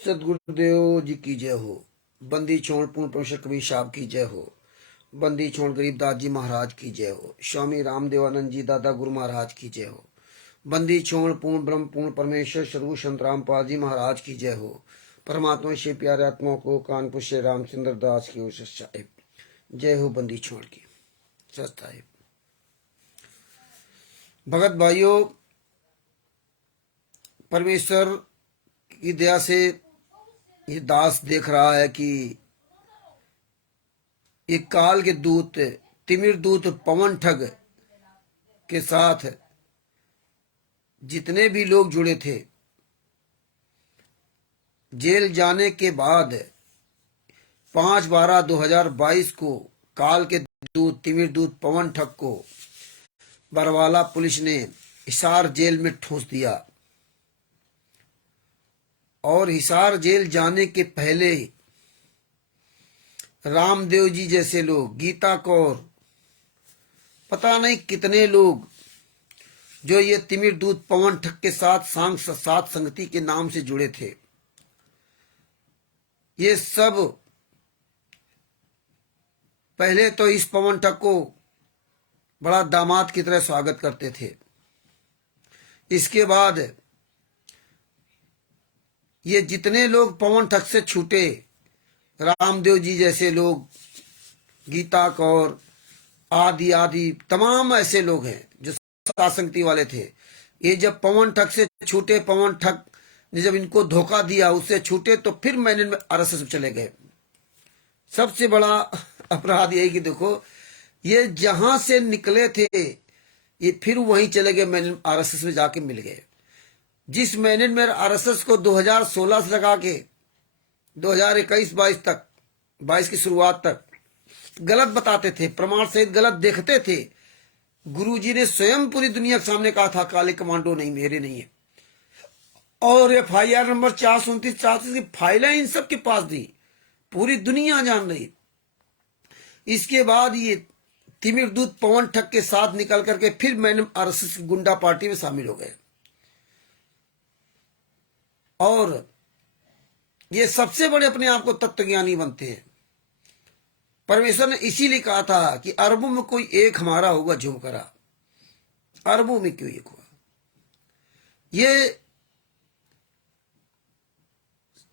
सदगुरुदेव जी की जय हो। बंदी छोड़ पूर्ण परमेश्वर कबीर साहब की जय हो। बंदी छोड़ गरीबदास जी महाराज की जय हो। स्वामी रामदेवानंद जी दादा गुरु महाराज की जय हो। बंदी छोड़ पूर्ण ब्रह्म पूर्ण परमेश्वर सदगुरु संत रामपाल जी महाराज की जय हो। परमात्मा से प्यारे आत्माओं को कानपुर से रामचंद्र दास की ओर से साहिब जय हो। बंदी छोड़ की साहिब। भगत भाइयों, परमेश्वर की दया से ये दास देख रहा है कि ये काल के दूत तिमिर दूत पवन ठग के साथ जितने भी लोग जुड़े थे, जेल जाने के बाद 5/12/2022 को काल के दूत तिमिर दूत पवन ठग को बरवाला पुलिस ने हिसार जेल में ठूंस दिया। और हिसार जेल जाने के पहले रामदेव जी जैसे लोग, गीता कौर, पता नहीं कितने लोग जो ये तिमिर दूत पवन ठग के साथ सात संगति के नाम से जुड़े थे, ये सब पहले तो इस पवन ठग को बड़ा दामाद की तरह स्वागत करते थे। इसके बाद ये जितने लोग पवन ठग से छूटे, रामदेव जी जैसे लोग, गीता कौर आदि आदि तमाम ऐसे लोग हैं जो संगति वाले थे, ये जब पवन ठग से छूटे, पवन ठग ने जब इनको धोखा दिया, उससे छूटे तो फिर मैंने आरएसएस में चले गए। सबसे बड़ा अपराध यही कि देखो, ये जहां से निकले थे ये फिर वहीं चले गए, मैंने आरएसएस में जाके मिल गए। जिस महीने में आरएसएस को 2016 से लगा के 2021-22 तक, 22 की शुरुआत तक गलत बताते थे, प्रमाण सहित गलत देखते थे। गुरुजी ने स्वयं पूरी दुनिया के सामने कहा था काले कमांडो नहीं, मेरे नहीं है। और FIR नंबर 429 की फाइलें इन सब के पास दी, पूरी दुनिया जान रही। इसके बाद ये तिमिर दूत पवन ठग के साथ निकल करके फिर मैंने आरएसएस की गुंडा पार्टी में शामिल हो गए। और ये सबसे बड़े अपने आप को तत्वज्ञानी बनते हैं। परमेश्वर ने इसीलिए कहा था कि अरबों में कोई एक हमारा होगा झुमकरा। अरबों में क्यों एक हुआ? ये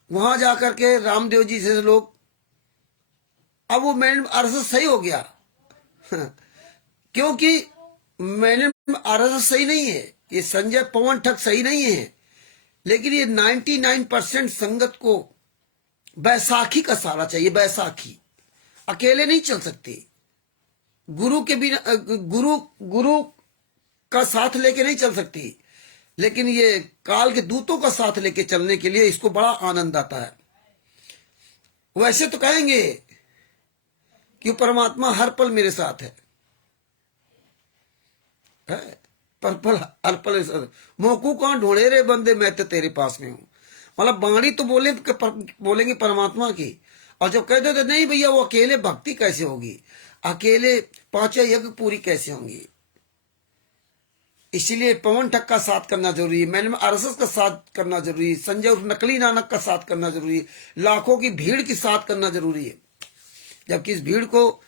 वहां जाकर के रामदेव जी से लोग, अब वो मैंने आरएसएस सही हो गया क्योंकि मैंने आरएसएस सही नहीं है, ये संजय पवन ठग सही नहीं है, लेकिन ये 99% संगत को बैसाखी का सहारा चाहिए। बैसाखी अकेले नहीं चल सकते, गुरु के बिना, गुरु का साथ लेके नहीं चल सकती। लेकिन ये काल के दूतों का साथ लेके चलने के लिए इसको बड़ा आनंद आता है। वैसे तो कहेंगे कि परमात्मा हर पल मेरे साथ है, पल पल हर पल मोकू कहां ढूंढे रे बंदे, मैं तो तेरे पास में हूं। मतलब बाणी तो बोलेंगे परमात्मा की, और जब कह दो तो नहीं भैया वो अकेले भक्ति कैसे होगी, अकेले 5 यज्ञ पूरी कैसे होंगी। इसीलिए पवन ठग का साथ करना जरूरी है, मैंने आरएसएस का साथ करना जरूरी है, संजय उर्फ नकली नानक का साथ करना जरूरी है, लाखों की भीड़ की साथ करना जरूरी है। जबकि इस भीड़ को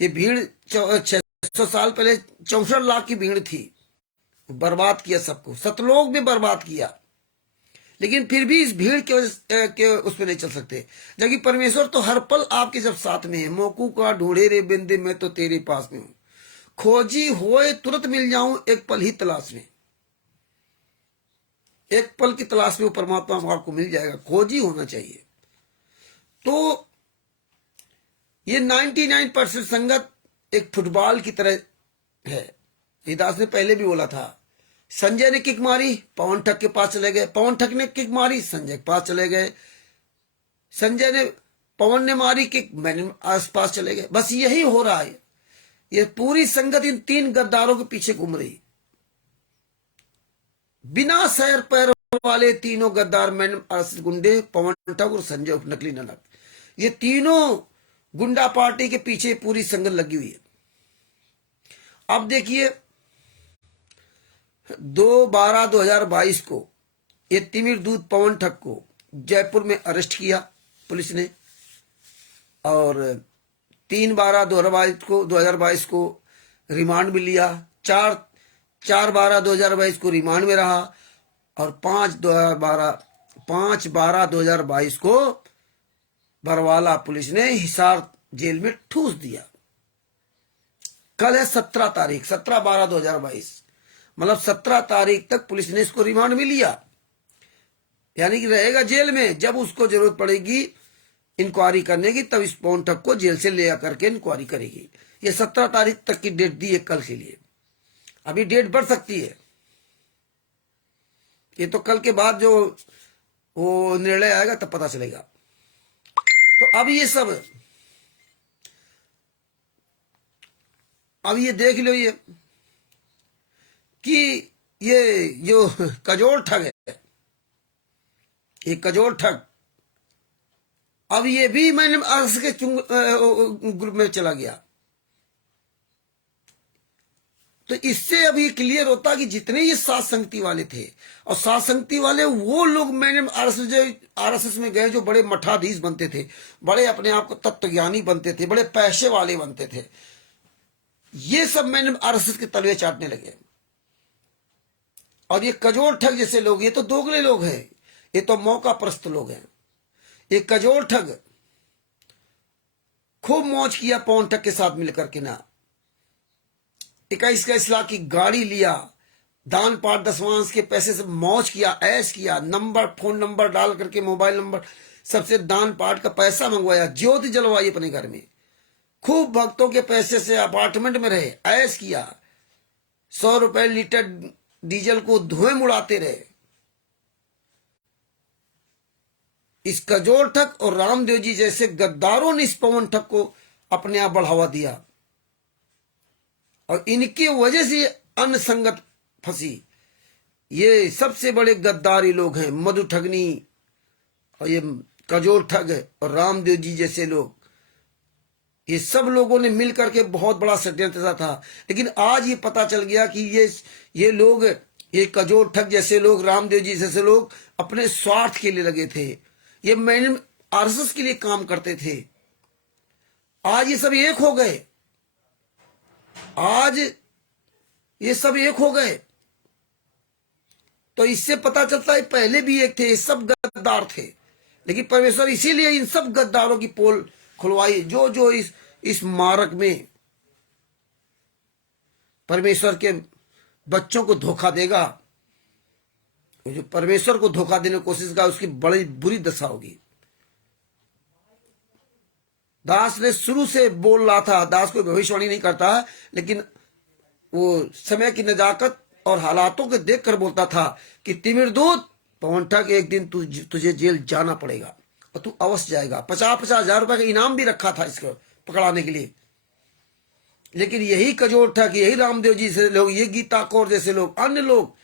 ये भीड़ 600 साल पहले 64 लाख की भीड़ थी, बर्बाद किया सबको, सतलोक में बर्बाद किया। लेकिन फिर भी इस भीड़ के उस पर नहीं चल सकते, जबकि परमेश्वर तो हर पल आपके जब साथ में है। मोकू का ढूंढे रे बिंदे, मैं तो तेरे पास में हूं, खोजी होए तुरंत मिल जाऊं, एक पल ही तलाश में। एक पल की तलाश में वो परमात्मा आपको मिल जाएगा, खोजी होना चाहिए। तो ये 99% संगत एक फुटबॉल की तरह है। दास ने पहले भी बोला था, संजय ने किक मारी, पवन ठग के पास चले गए, पवन ठग ने किक मारी, संजय के पास चले गए, संजय ने पवन ने मारी किक, मैंने आस पास चले गए। बस यही हो रहा है। ये पूरी संगत इन 3 गद्दारों के पीछे घूम रही, बिना सैर पैर वाले तीनों गद्दार, मैंने आरएसएस गुंडे, पवन ठग और संजय नकली नानक, ये तीनों गुंडा पार्टी के पीछे पूरी संगत लगी हुई है। अब देखिए 2/12/2022 को ये तिमिर दूत पवन ठग को जयपुर में अरेस्ट किया पुलिस ने, और 3/12/2022 को रिमांड में लिया, 4/12/2022 को रिमांड में रहा, और 5/12/2022 को बरवाला पुलिस ने हिसार जेल में ठूस दिया। कल है 17 तारीख, 17/12/2022, मतलब 17 तारीख तक पुलिस ने इसको रिमांड में लिया, यानी कि रहेगा जेल में। जब उसको जरूरत पड़ेगी इंक्वायरी करने की, तब इस पवन ठग को जेल से ले करके इंक्वायरी करेगी। ये 17 तारीख तक की डेट दी है कल के लिए, अभी डेट बढ़ सकती है। ये तो कल के बाद जो वो निर्णय आएगा तब पता चलेगा। तो अब ये सब, अब ये देख लो ये कि ये जो कजोल ठग है, ये कजोल ठग, अब ये भी मैंने अर्स के ग्रुप में चला गया। तो इससे अब ये क्लियर होता कि जितने ये सात संगति वाले थे, और सात संगति वाले वो लोग मैंने आरएसएस में गए जो बड़े मठाधीश बनते थे, बड़े अपने आप को तत्वज्ञानी बनते थे, बड़े पैसे वाले बनते थे, ये सब मैंने आरएसएस के तलवे चाटने लगे। और ये कजोल ठग जैसे लोग, ये तो दोगले लोग हैं, ये तो मौका प्रस्त लोग हैं। ये कजोल ठग खूब मौज किया पवन ठग के साथ मिलकर के ना, 21 लाख की गाड़ी लिया, दान पाठ दसवांश के पैसे से मौज किया, ऐश किया, नंबर फोन नंबर डाल करके, मोबाइल नंबर सबसे दान पाठ का पैसा मंगवाया, ज्योति जलवाई अपने घर में, खूब भक्तों के पैसे से अपार्टमेंट में रहे, ऐश किया, 100 रुपए लीटर डीजल को धुएं उड़ाते रहे। इस कजोल ठग और रामदेव जी जैसे गद्दारों ने इस पवन ठग को अपने आप बढ़ावा दिया, और इनकी वजह से अन्य संगत फंसी। ये सबसे बड़े गद्दारी लोग हैं, मधु ठगनी और ये कजोल ठग और रामदेव जी जैसे लोग, ये सब लोगों ने मिलकर के बहुत बड़ा षड्यंत्र था। लेकिन आज ये पता चल गया कि ये लोग, ये कजोल ठग जैसे लोग, रामदेव जी जैसे लोग अपने स्वार्थ के लिए लगे थे, ये मैंने आरएसएस के लिए काम करते थे। आज ये सब एक हो गए, आज ये सब एक हो गए। तो इससे पता चलता है पहले भी एक थे, ये सब गद्दार थे, लेकिन परमेश्वर इसीलिए इन सब गद्दारों की पोल खुलवाई। जो जो इस मार्ग में परमेश्वर के बच्चों को धोखा देगा, जो परमेश्वर को धोखा देने की कोशिश करेगा, उसकी बड़ी बुरी दशा होगी। दास ने शुरू से बोल रहा था, दास कोई भविष्यवाणी नहीं करता, लेकिन वो समय की नजाकत और हालातों को देखकर बोलता था कि तिमिर दूत पवन ठग, एक दिन तुझे जेल जाना पड़ेगा और तू अवश्य जाएगा। 50-50 हजार रुपए का इनाम भी रखा था इसको पकड़ाने के लिए। लेकिन यही कजोल ठग, यही रामदेव जी से लोग, ये गीता कौर जैसे लोग, अन्य लोग,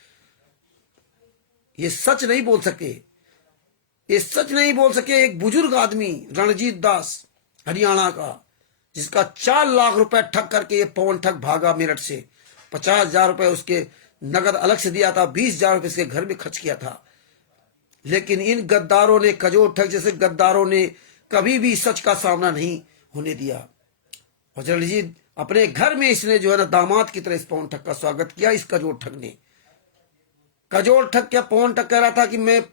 ये सच नहीं बोल सके, ये सच नहीं बोल सके। एक बुजुर्ग आदमी रणजीत दास हरियाणा का, जिसका 4 लाख रुपए ठग करके ये पवन ठग भागा मेरठ से, 50,000 रुपए उसके नगद अलग से दिया था, 20,000 रुपए इसके घर में खर्च किया था। लेकिन इन गद्दारों ने, कजोल ठग जैसे गद्दारों ने कभी भी सच का सामना नहीं होने दिया। और रणजीत अपने घर में इसने जो है ना दामाद की तरह इस पवन ठग का स्वागत किया। इस कजोल ठग ने, कजोल ठग क्या, पवन ठग कह रहा था कि मैं,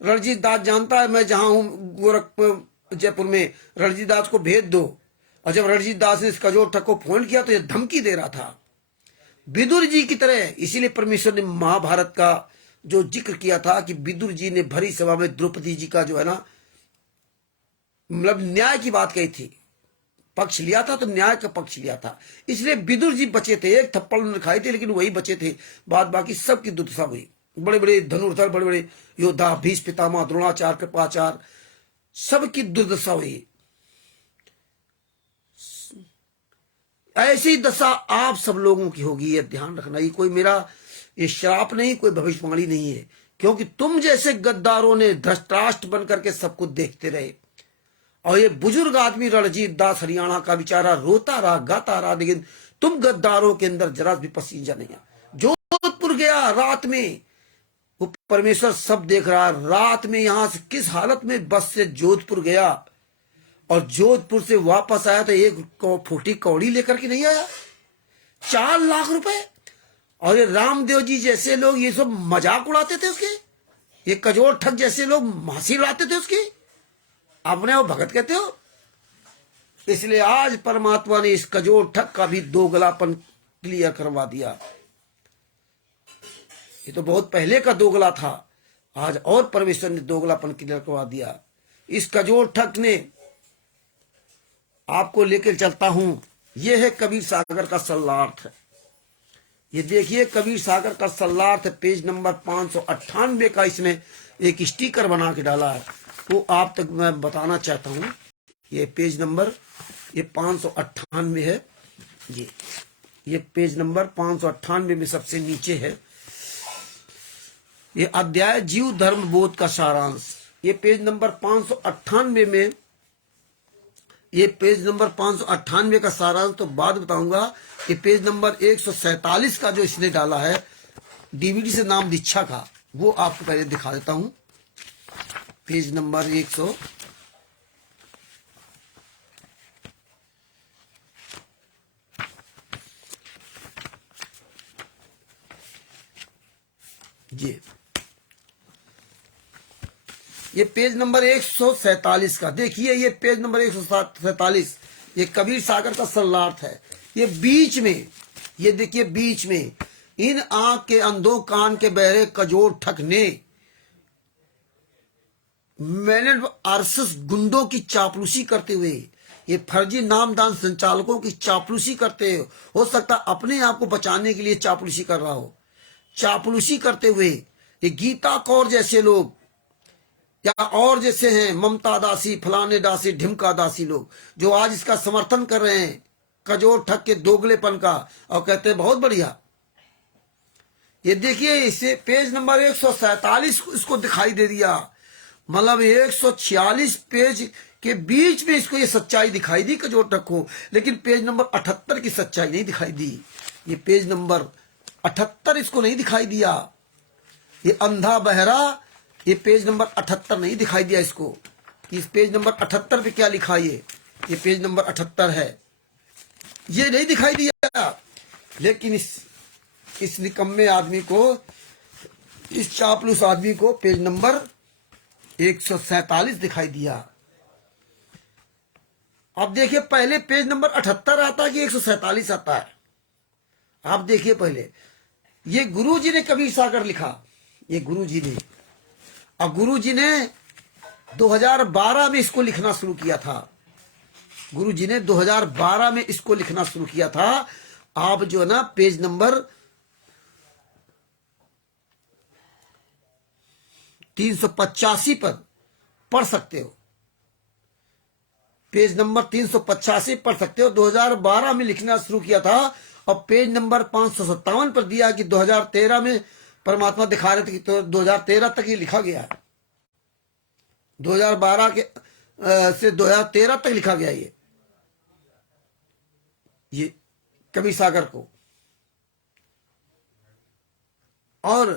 रणजीत दास जानता है मैं जहां हूं गोरखपुर जयपुर में, रणजीत दास को भेज दो। और जब रणजीत दास ने इस कजोल ठग को फोन किया तो ये धमकी दे रहा था विदुर जी की तरह। इसीलिए परमेश्वर ने महाभारत का जो जिक्र किया था कि विदुर जी ने भरी सभा में द्रौपदी जी का जो है ना, मतलब न्याय की बात कही थी, पक्ष लिया था तो न्याय का पक्ष लिया था। इसलिए विदुर जी बचे थे, एक थप्पड़ उन्होंने खाई थी लेकिन वही बचे थे, बाद बाकी सबकी दुर्दशा हुई। बड़े बड़े धनुर्धर, बड़े बड़े योद्धा, भीष्म पितामह, द्रोणाचार्य, कृपाचार्य, सबकी दुर्दशा हुई। ऐसी दशा आप सब लोगों की होगी, ये ध्यान रखना। ये कोई मेरा ये श्राप नहीं, कोई भविष्यवाणी नहीं है, क्योंकि तुम जैसे गद्दारों ने धृतराष्ट्र बन करके सब कुछ देखते रहे। और ये बुजुर्ग आदमी रणजीत दास हरियाणा का बेचारा रोता रहा, गाता रहा, लेकिन तुम गद्दारों के अंदर जरा भी पसीजा नहीं आया। जोधपुर गया रात में, वो परमेश्वर सब देख रहा है। रात में यहां से किस हालत में बस से जोधपुर गया और जोधपुर से वापस आया तो एक फूटी कौड़ी लेकर के नहीं आया। 4 लाख रुपए। और ये रामदेव जी जैसे लोग ये सब मजाक उड़ाते थे उसके, ये कजोड़ ठग जैसे लोग हंसी उड़ाते थे उसकी। अपने वो भगत कहते हो। इसलिए आज परमात्मा ने इस कजोड़ ठग का भी दोगलापन क्लियर करवा दिया। ये तो बहुत पहले का दोगला था, आज और परमेश्वर ने दोगलापन क्लियर करवा दिया। इस कजोड़ ठग ने आपको लेकर चलता हूं। यह है कबीर सागर का सल्लार्थ। ये देखिए कबीर सागर का सल्लार्थ पेज नंबर 598 का इसमें एक स्टिकर बना के डाला है, वो आप तक मैं बताना चाहता हूं। ये पेज नंबर ये 598 है। ये पेज नंबर 598 में सबसे नीचे है। ये अध्याय जीव धर्म बोध का सारांश। ये पेज नंबर 598 में, ये पेज नंबर 598 का सारांश तो बाद बताऊंगा। ये पेज नंबर 147 का जो इसने डाला है डीवीडी से नाम दीक्षा का, वो आपको पहले दिखा देता हूं। पेज नंबर 100 ये पेज नंबर 147 का देखिए। ये पेज नंबर 147 ये कबीर सागर का सल्लार्थ है। ये बीच में, ये देखिए बीच में, इन आंख के अंधों कान के बहरे कजोड़ ठग ने मैनेट आरएसएस गुंडों की चापलूसी करते हुए, ये फर्जी नामदान संचालकों की चापलूसी करते हो सकता अपने आप को बचाने के लिए चापलूसी कर रहा हो। चापलूसी करते हुए ये गीता कौर जैसे लोग या और जैसे हैं ममता दासी, फलाने दासी, ढिमका दासी लोग जो आज इसका समर्थन कर रहे हैं कजोड़ ठग के दोगलेपन का, और कहते हैं बहुत बढ़िया। ये देखिए इसे पेज नंबर 147 इसको दिखाई दे दिया, मतलब 146 पेज के बीच में इसको ये सच्चाई दिखाई दी कजोड़ ठग को, लेकिन पेज नंबर 78 की सच्चाई नहीं दिखाई दी। ये पेज नंबर 78 इसको नहीं दिखाई दिया। ये अंधा बहरा, ये पेज नंबर 78 नहीं दिखाई दिया इसको। इस पेज नंबर 78 पे क्या लिखा, ये पेज नंबर 78 है, ये नहीं दिखाई दिया। लेकिन इस निकम्मे आदमी को, इस चापलूस आदमी को पेज नंबर 147 दिखाई दिया। अब देखिए पहले पेज नंबर 78 आता है कि 147 आता है। आप देखिए पहले ये गुरुजी ने कबीर सागर लिखा, ये गुरुजी ने, अब गुरुजी ने 2012 में इसको लिखना शुरू किया था। गुरुजी ने 2012 में इसको लिखना शुरू किया था। आप जो है ना पेज नंबर 385 पर पढ़ सकते हो, पेज नंबर 385 पढ़ सकते हो। 2012 में लिखना शुरू किया था और पेज नंबर 557 पर दिया कि 2013 में परमात्मा दिखा रहे थे कि तो 2013 तक ये लिखा गया है। 2012 के से 2013 तक लिखा गया ये कबीर सागर को। और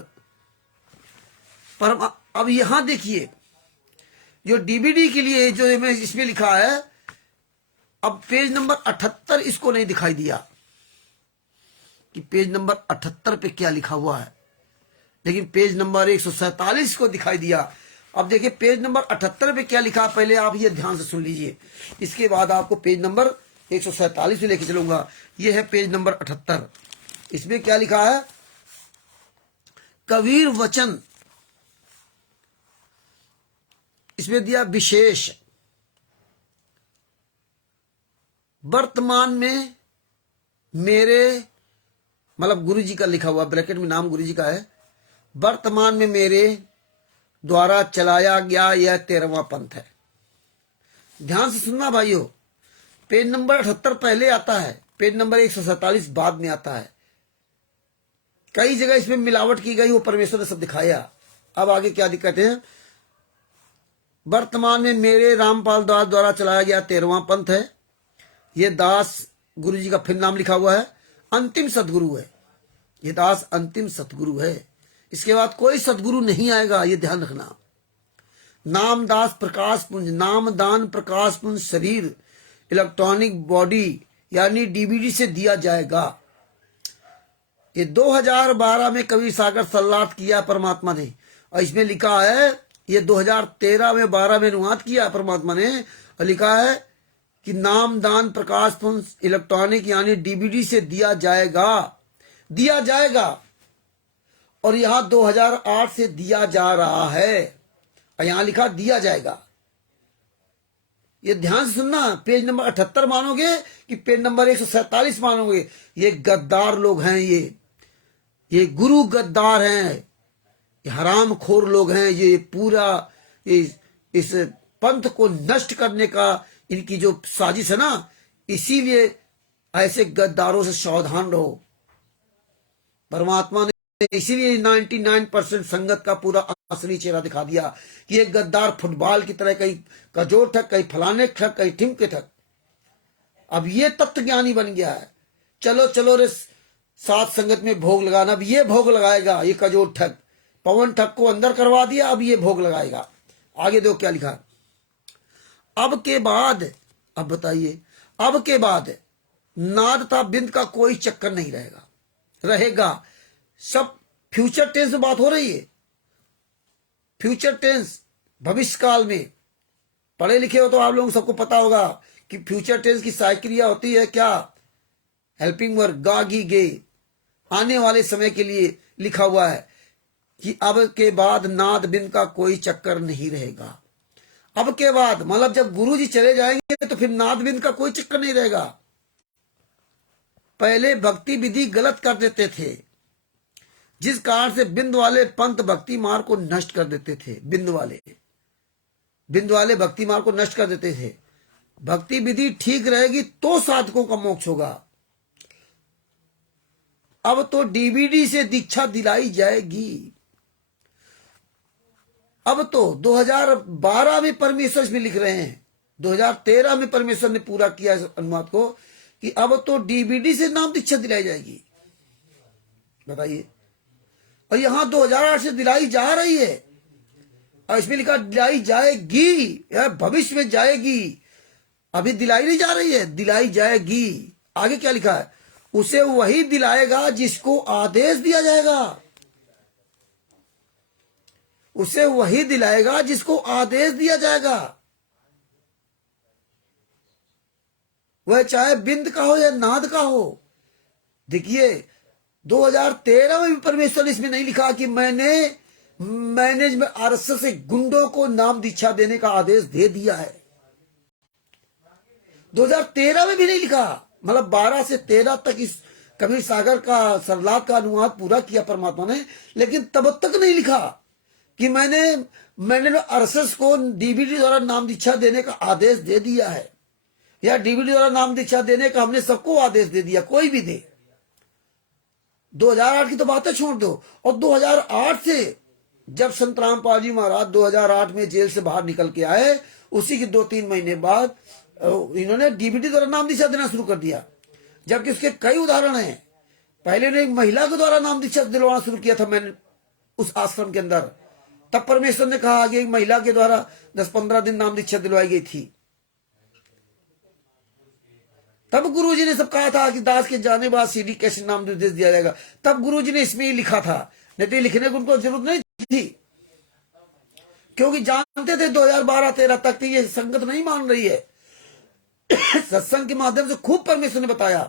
पर अब यहां देखिए जो डीवीडी के लिए जो इसमें लिखा है, अब पेज नंबर 78 इसको नहीं दिखाई दिया कि पेज नंबर 78 पे क्या लिखा हुआ है, लेकिन पेज नंबर 147 को दिखाई दिया। अब देखिए पेज नंबर 78 पे क्या लिखा है, पहले आप ये ध्यान से सुन लीजिए, इसके बाद आपको पेज नंबर 147 में लेके चलूंगा। ये है पेज नंबर 78, इसमें क्या लिखा है, कबीर वचन, इसमें दिया विशेष, वर्तमान में मेरे, मतलब गुरुजी का लिखा हुआ, ब्रैकेट में नाम गुरुजी का है, वर्तमान में मेरे द्वारा चलाया गया यह 13वां पंथ है। ध्यान से सुनना भाइयों, पेज नंबर 78 पहले आता है, पेज नंबर 147 बाद में आता है। कई जगह इसमें मिलावट की गई, वो परमेश्वर ने सब दिखाया। अब आगे क्या दिक्कत है, वर्तमान में मेरे रामपाल दास द्वारा चलाया गया 13वां पंथ है। ये दास गुरुजी का फिर नाम लिखा हुआ है, अंतिम सतगुरु है। ये दास अंतिम सतगुरु है। इसके बाद कोई सदगुरु नहीं आएगा, ये ध्यान रखना। नामदास प्रकाश पुंज, नामदान प्रकाश पुंज शरीर इलेक्ट्रॉनिक बॉडी यानी डीवीडी से दिया जाएगा। ये 2012 में कवि सागर सल्लात किया परमात्मा ने, और इसमें लिखा है, ये 2013 में 12 में अनुवाद किया परमात्मा ने, और लिखा है कि नामदान प्रकाश पुंज इलेक्ट्रॉनिक यानी डीवीडी से दिया जाएगा, दिया जाएगा। और यहां 2008 से दिया जा रहा है, और यहां लिखा दिया जाएगा। ये ध्यान से सुनना, पेज नंबर 78 मानोगे कि पेज नंबर 147 मानोगे। ये गद्दार लोग हैं, ये गुरु गद्दार हैं, ये हरामखोर लोग हैं। ये पूरा इस पंथ को नष्ट करने का इनकी जो साजिश है ना, इसीलिए ऐसे गद्दारों से सावधान रहो। परमात्मा ने इसीलिए 99% संगत का पूरा असली चेहरा दिखा दिया कि ये गद्दार फुटबॉल की तरह कहीं कजोर ठग, कहीं फलाने ठग, कहीं ठिमके ठग। अब ये तत्व ज्ञानी बन गया है। चलो चलो रे साथ संगत में भोग लगाना, अब ये भोग लगाएगा। ये कजोर ठग पवन ठग को अंदर करवा दिया, अब ये भोग लगाएगा। आगे दो क्या लिखा, अब के बाद, अब बताइए, अब के बाद नाद था बिंद का कोई चक्कर नहीं रहेगा, रहेगा। सब फ्यूचर टेंस में बात हो रही है, फ्यूचर टेंस, भविष्य काल में। पढ़े लिखे हो तो आप लोगों सबको पता होगा कि फ्यूचर टेंस की साइक्रिया होती है क्या, हेल्पिंग वर्ब गा गी गे, आने वाले समय के लिए लिखा हुआ है कि अब के बाद नाद बिंद का कोई चक्कर नहीं रहेगा। अब के बाद मतलब जब गुरुजी चले जाएंगे तो फिर नाद बिंद का कोई चक्कर नहीं रहेगा। पहले भक्ति विधि गलत कर देते थे, जिस कारण से बिंद वाले पंथ भक्ति मार्ग को नष्ट कर देते थे। बिंद वाले भक्ति मार्ग को नष्ट कर देते थे। भक्ति विधि ठीक रहेगी तो साधकों का मोक्ष होगा। अब तो डीवीडी से दीक्षा दिलाई जाएगी। अब तो 2012 में परमेश्वर इसमें लिख रहे हैं, 2013 में परमेश्वर ने पूरा किया इस अनुवाद को कि अब तो डीवीडी से नाम दीक्षा दिलाई जाएगी। बताइए, और यहां 2008 से दिलाई जा रही है, और इसमें लिखा दिलाई जाएगी, भविष्य में जाएगी। अभी दिलाई नहीं जा रही है, दिलाई जाएगी। आगे क्या लिखा है, उसे वही दिलाएगा जिसको आदेश दिया जाएगा। उसे वही दिलाएगा जिसको आदेश दिया जाएगा, वह चाहे बिंद का हो या नाद का हो। देखिए 2013 में भी परमेश्वर ने इसमें नहीं लिखा कि मैंने मैनेजमेंट आरएसएस से गुंडों को नाम दीक्षा देने का आदेश दे दिया है। 2013 में भी नहीं लिखा, मतलब 12 से 13 तक इस कबीर सागर का सरलाद का अनुवाद पूरा किया परमात्मा ने, लेकिन तब तक नहीं लिखा कि मैंने आरएसएस को डीवीडी द्वारा नाम दीक्षा देने का आदेश दे दिया है, या डीवीडी द्वारा नाम दीक्षा देने का हमने सबको आदेश दे दिया, कोई भी दे। 2008 की तो बातें छोड़ दो। और 2008 से जब संत रामपाल जी महाराज 2008 में जेल से बाहर निकल के आए, उसी के 2-3 महीने बाद इन्होंने डीवीडी द्वारा नाम दीक्षा देना शुरू कर दिया। जबकि उसके कई उदाहरण हैं। पहले ने एक महिला के द्वारा नाम दीक्षा दिलवाना शुरू किया था मैंने उस आश्रम के अंदर, तब परमेश्वर ने कहा कि एक महिला के द्वारा 10-15 दिन नाम दीक्षा दिलवाई गई थी। तब गुरुजी ने सब कहा था कि दास के जाने बाद सीडी कैसे नाम निर्देश दिया जाएगा, तब गुरुजी ने इसमें ही लिखा था, नहीं तो लिखने को उनको जरूरत नहीं थी, क्योंकि जानते थे 2012-13 तक ये संगत नहीं मान रही है। सत्संग के माध्यम से खूब परमेश्वर ने बताया,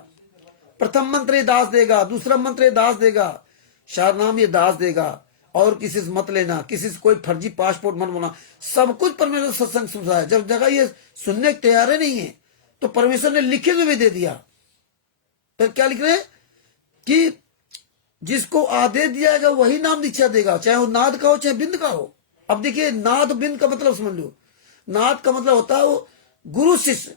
प्रथम मंत्र ये दास देगा, दूसरा मंत्र ये दास देगा, शारनाम ये दास देगा, और किसी से मत लेना, किसी से कोई फर्जी पासपोर्ट मत बना, सब कुछ परमेश्वर सत्संग सुनाया। जब जगह ये सुनने के तैयार नहीं है तो परमेश्वर ने लिखे हुए भी दे दिया। तो क्या लिख रहे हैं कि जिसको आदेश दिया जाएगा वही नाम दीक्षा देगा, चाहे वो नाद का हो चाहे बिंद का हो। अब देखिए नाद बिंद का मतलब समझ लो। नाद का मतलब होता है वो गुरु शिष्य,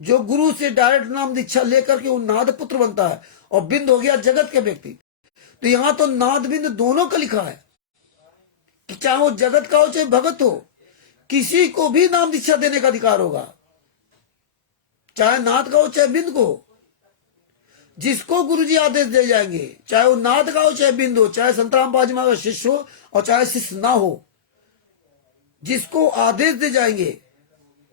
जो गुरु से डायरेक्ट नाम दीक्षा लेकर के वो नाद पुत्र बनता है, और बिंद हो गया जगत के व्यक्ति। तो यहां तो नाद बिंद दोनों का लिखा है कि चाहे वो जगत का हो चाहे भगत हो, किसी को भी नाम दीक्षा देने का अधिकार होगा, चाहे नाद का हो चाहे बिंद को। जिसको गुरुजी आदेश दे जाएंगे, चाहे वो नाथ का हो, चाहे बिंद हो, चाहे संतराम पाजमा का शिष्य हो और चाहे शिष्य ना हो, जिसको आदेश दे जाएंगे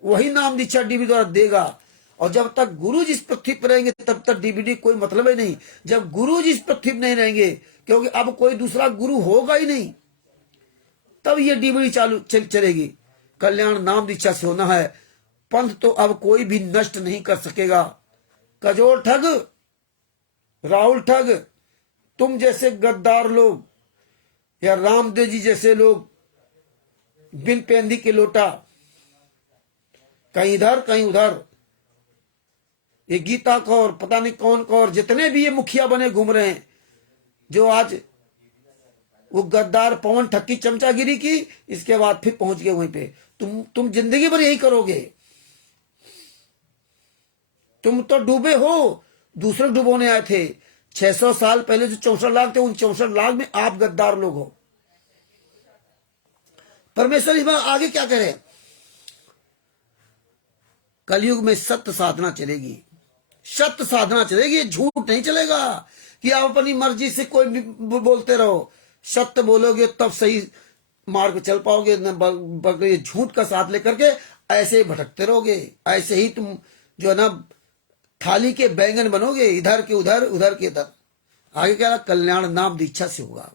वही नाम दीक्षा डीबी द्वारा देगा। और जब तक गुरु जी इस पृथ्वी पर रहेंगे तब तक डीबीडी कोई मतलब ही नहीं। जब गुरु जी इस पृथ्वी पर नहीं रहेंगे, क्योंकि अब कोई दूसरा गुरु होगा ही नहीं, तब ये डीबीडी चालू चलेगी। कल्याण नाम दीक्षा से होना है। पंथ तो अब कोई भी नष्ट नहीं कर सकेगा। कजोर ठग, राहुल ठग, तुम जैसे गद्दार लोग या रामदेव जी जैसे लोग बिन पेंदी के लोटा, कहीं इधर कहीं उधर, ये गीता कौर पता नहीं कौन कौर, जितने भी ये मुखिया बने घूम रहे हैं, जो आज वो गद्दार पवन ठक्की चमचागिरी की, इसके बाद फिर पहुंच गए वहीं पे। तुम जिंदगी भर यही करोगे। तुम तो डूबे हो, दूसरे डुबोने आए थे। 600 साल पहले जो 64 लाख थे, उन 64 लाख में आप गद्दार लोग हो। परमेश्वर इस बार आगे क्या करे? कलयुग में सत्य साधना चलेगी, सत्य साधना चलेगी। झूठ नहीं चलेगा कि आप अपनी मर्जी से कोई भी बोलते रहो। सत्य बोलोगे तब सही मार्ग पे चल पाओगे, ये झूठ का साथ लेकर के ऐसे ही भटकते रहोगे। ऐसे ही तुम जो है ना थाली के बैंगन बनोगे, इधर के उधर, उधर के इधर। आगे क्या? कल्याण नाम दीक्षा से होगा।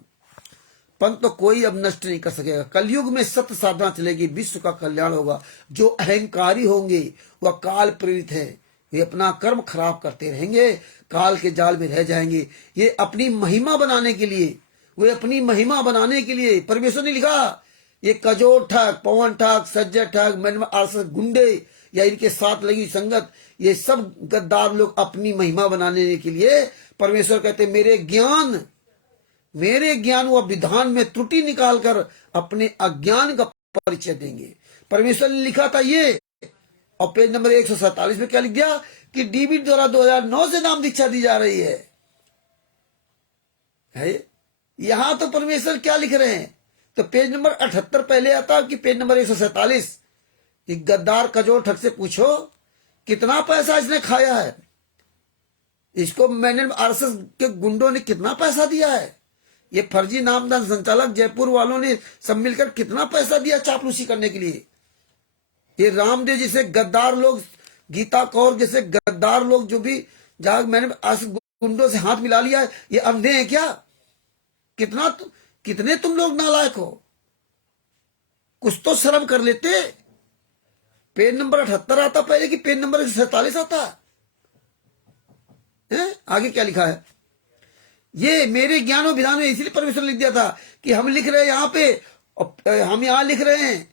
पंथ तो कोई अब नष्ट नहीं कर सकेगा। कलयुग में सत्य साधना चलेगी, विश्व का कल्याण होगा। जो अहंकारी होंगे वह काल प्रेरित है, वे अपना कर्म खराब करते रहेंगे, काल के जाल में रह जाएंगे। ये अपनी महिमा बनाने के लिए, वे अपनी महिमा बनाने के लिए, परमेश्वर ने लिखा ये कजोर ठग, पवन ठग, सज्जर ठग, मन आसर गुंडे या इनके साथ लगी संगत, ये सब गद्दार लोग अपनी महिमा बनाने के लिए, परमेश्वर कहते मेरे ज्ञान व विधान में त्रुटि निकालकर अपने अज्ञान का परिचय देंगे। परमेश्वर ने लिखा था ये, और पेज नंबर 147 में क्या लिख दिया कि डीबी द्वारा 2009 से नाम दीक्षा दी जा रही है। यहां तो परमेश्वर क्या लिख रहे हैं? तो पेज नंबर 78 पहले आता कि पेज नंबर 147, गद्दार कजोर ठग से पूछो कितना पैसा इसने खाया है, इसको मैंने आरएसएस के गुंडों ने कितना पैसा दिया है, ये फर्जी नामदान संचालक जयपुर वालों ने सब मिलकर कितना पैसा दिया चापलूसी करने के लिए। ये रामदेव जैसे गद्दार लोग, गीता कौर जैसे गद्दार लोग, जो भी जहां मैंने आरएसएस गुंडों से हाथ मिला लिया, ये अंधे हैं क्या? कितने तुम लोग नालायक हो? कुछ तो शर्म कर लेते। पेज नंबर 78 आता पहले कि पेज नंबर 147 आता है? आगे क्या लिखा है? ये मेरे ज्ञान और विधान में इसीलिए परमेश्वर लिख दिया था कि हम लिख रहे हैं यहाँ पे, हम यहाँ लिख रहे हैं,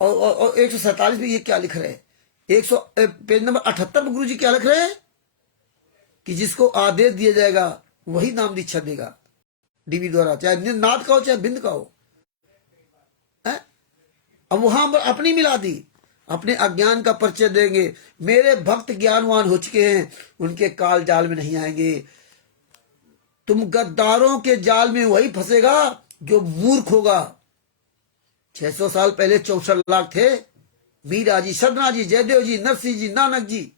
और 147 में ये क्या लिख रहे हैं? पेज नंबर 78 में गुरु जी क्या लिख रहे हैं कि जिसको आदेश दिया जाएगा वही नाम दीक्षा देगा डीबी द्वारा, चाहे नाथ का हो चाहे बिंद का हो। अब वहां अपनी मिला दी, अपने अज्ञान का परिचय देंगे। मेरे भक्त ज्ञानवान हो चुके हैं, उनके काल जाल में नहीं आएंगे। तुम गद्दारों के जाल में वही फंसेगा जो मूर्ख होगा। 600 साल पहले 64 लाख थे। मीरा जी, सदना जी, जयदेव जी, नरसिंह जी, नानक जी,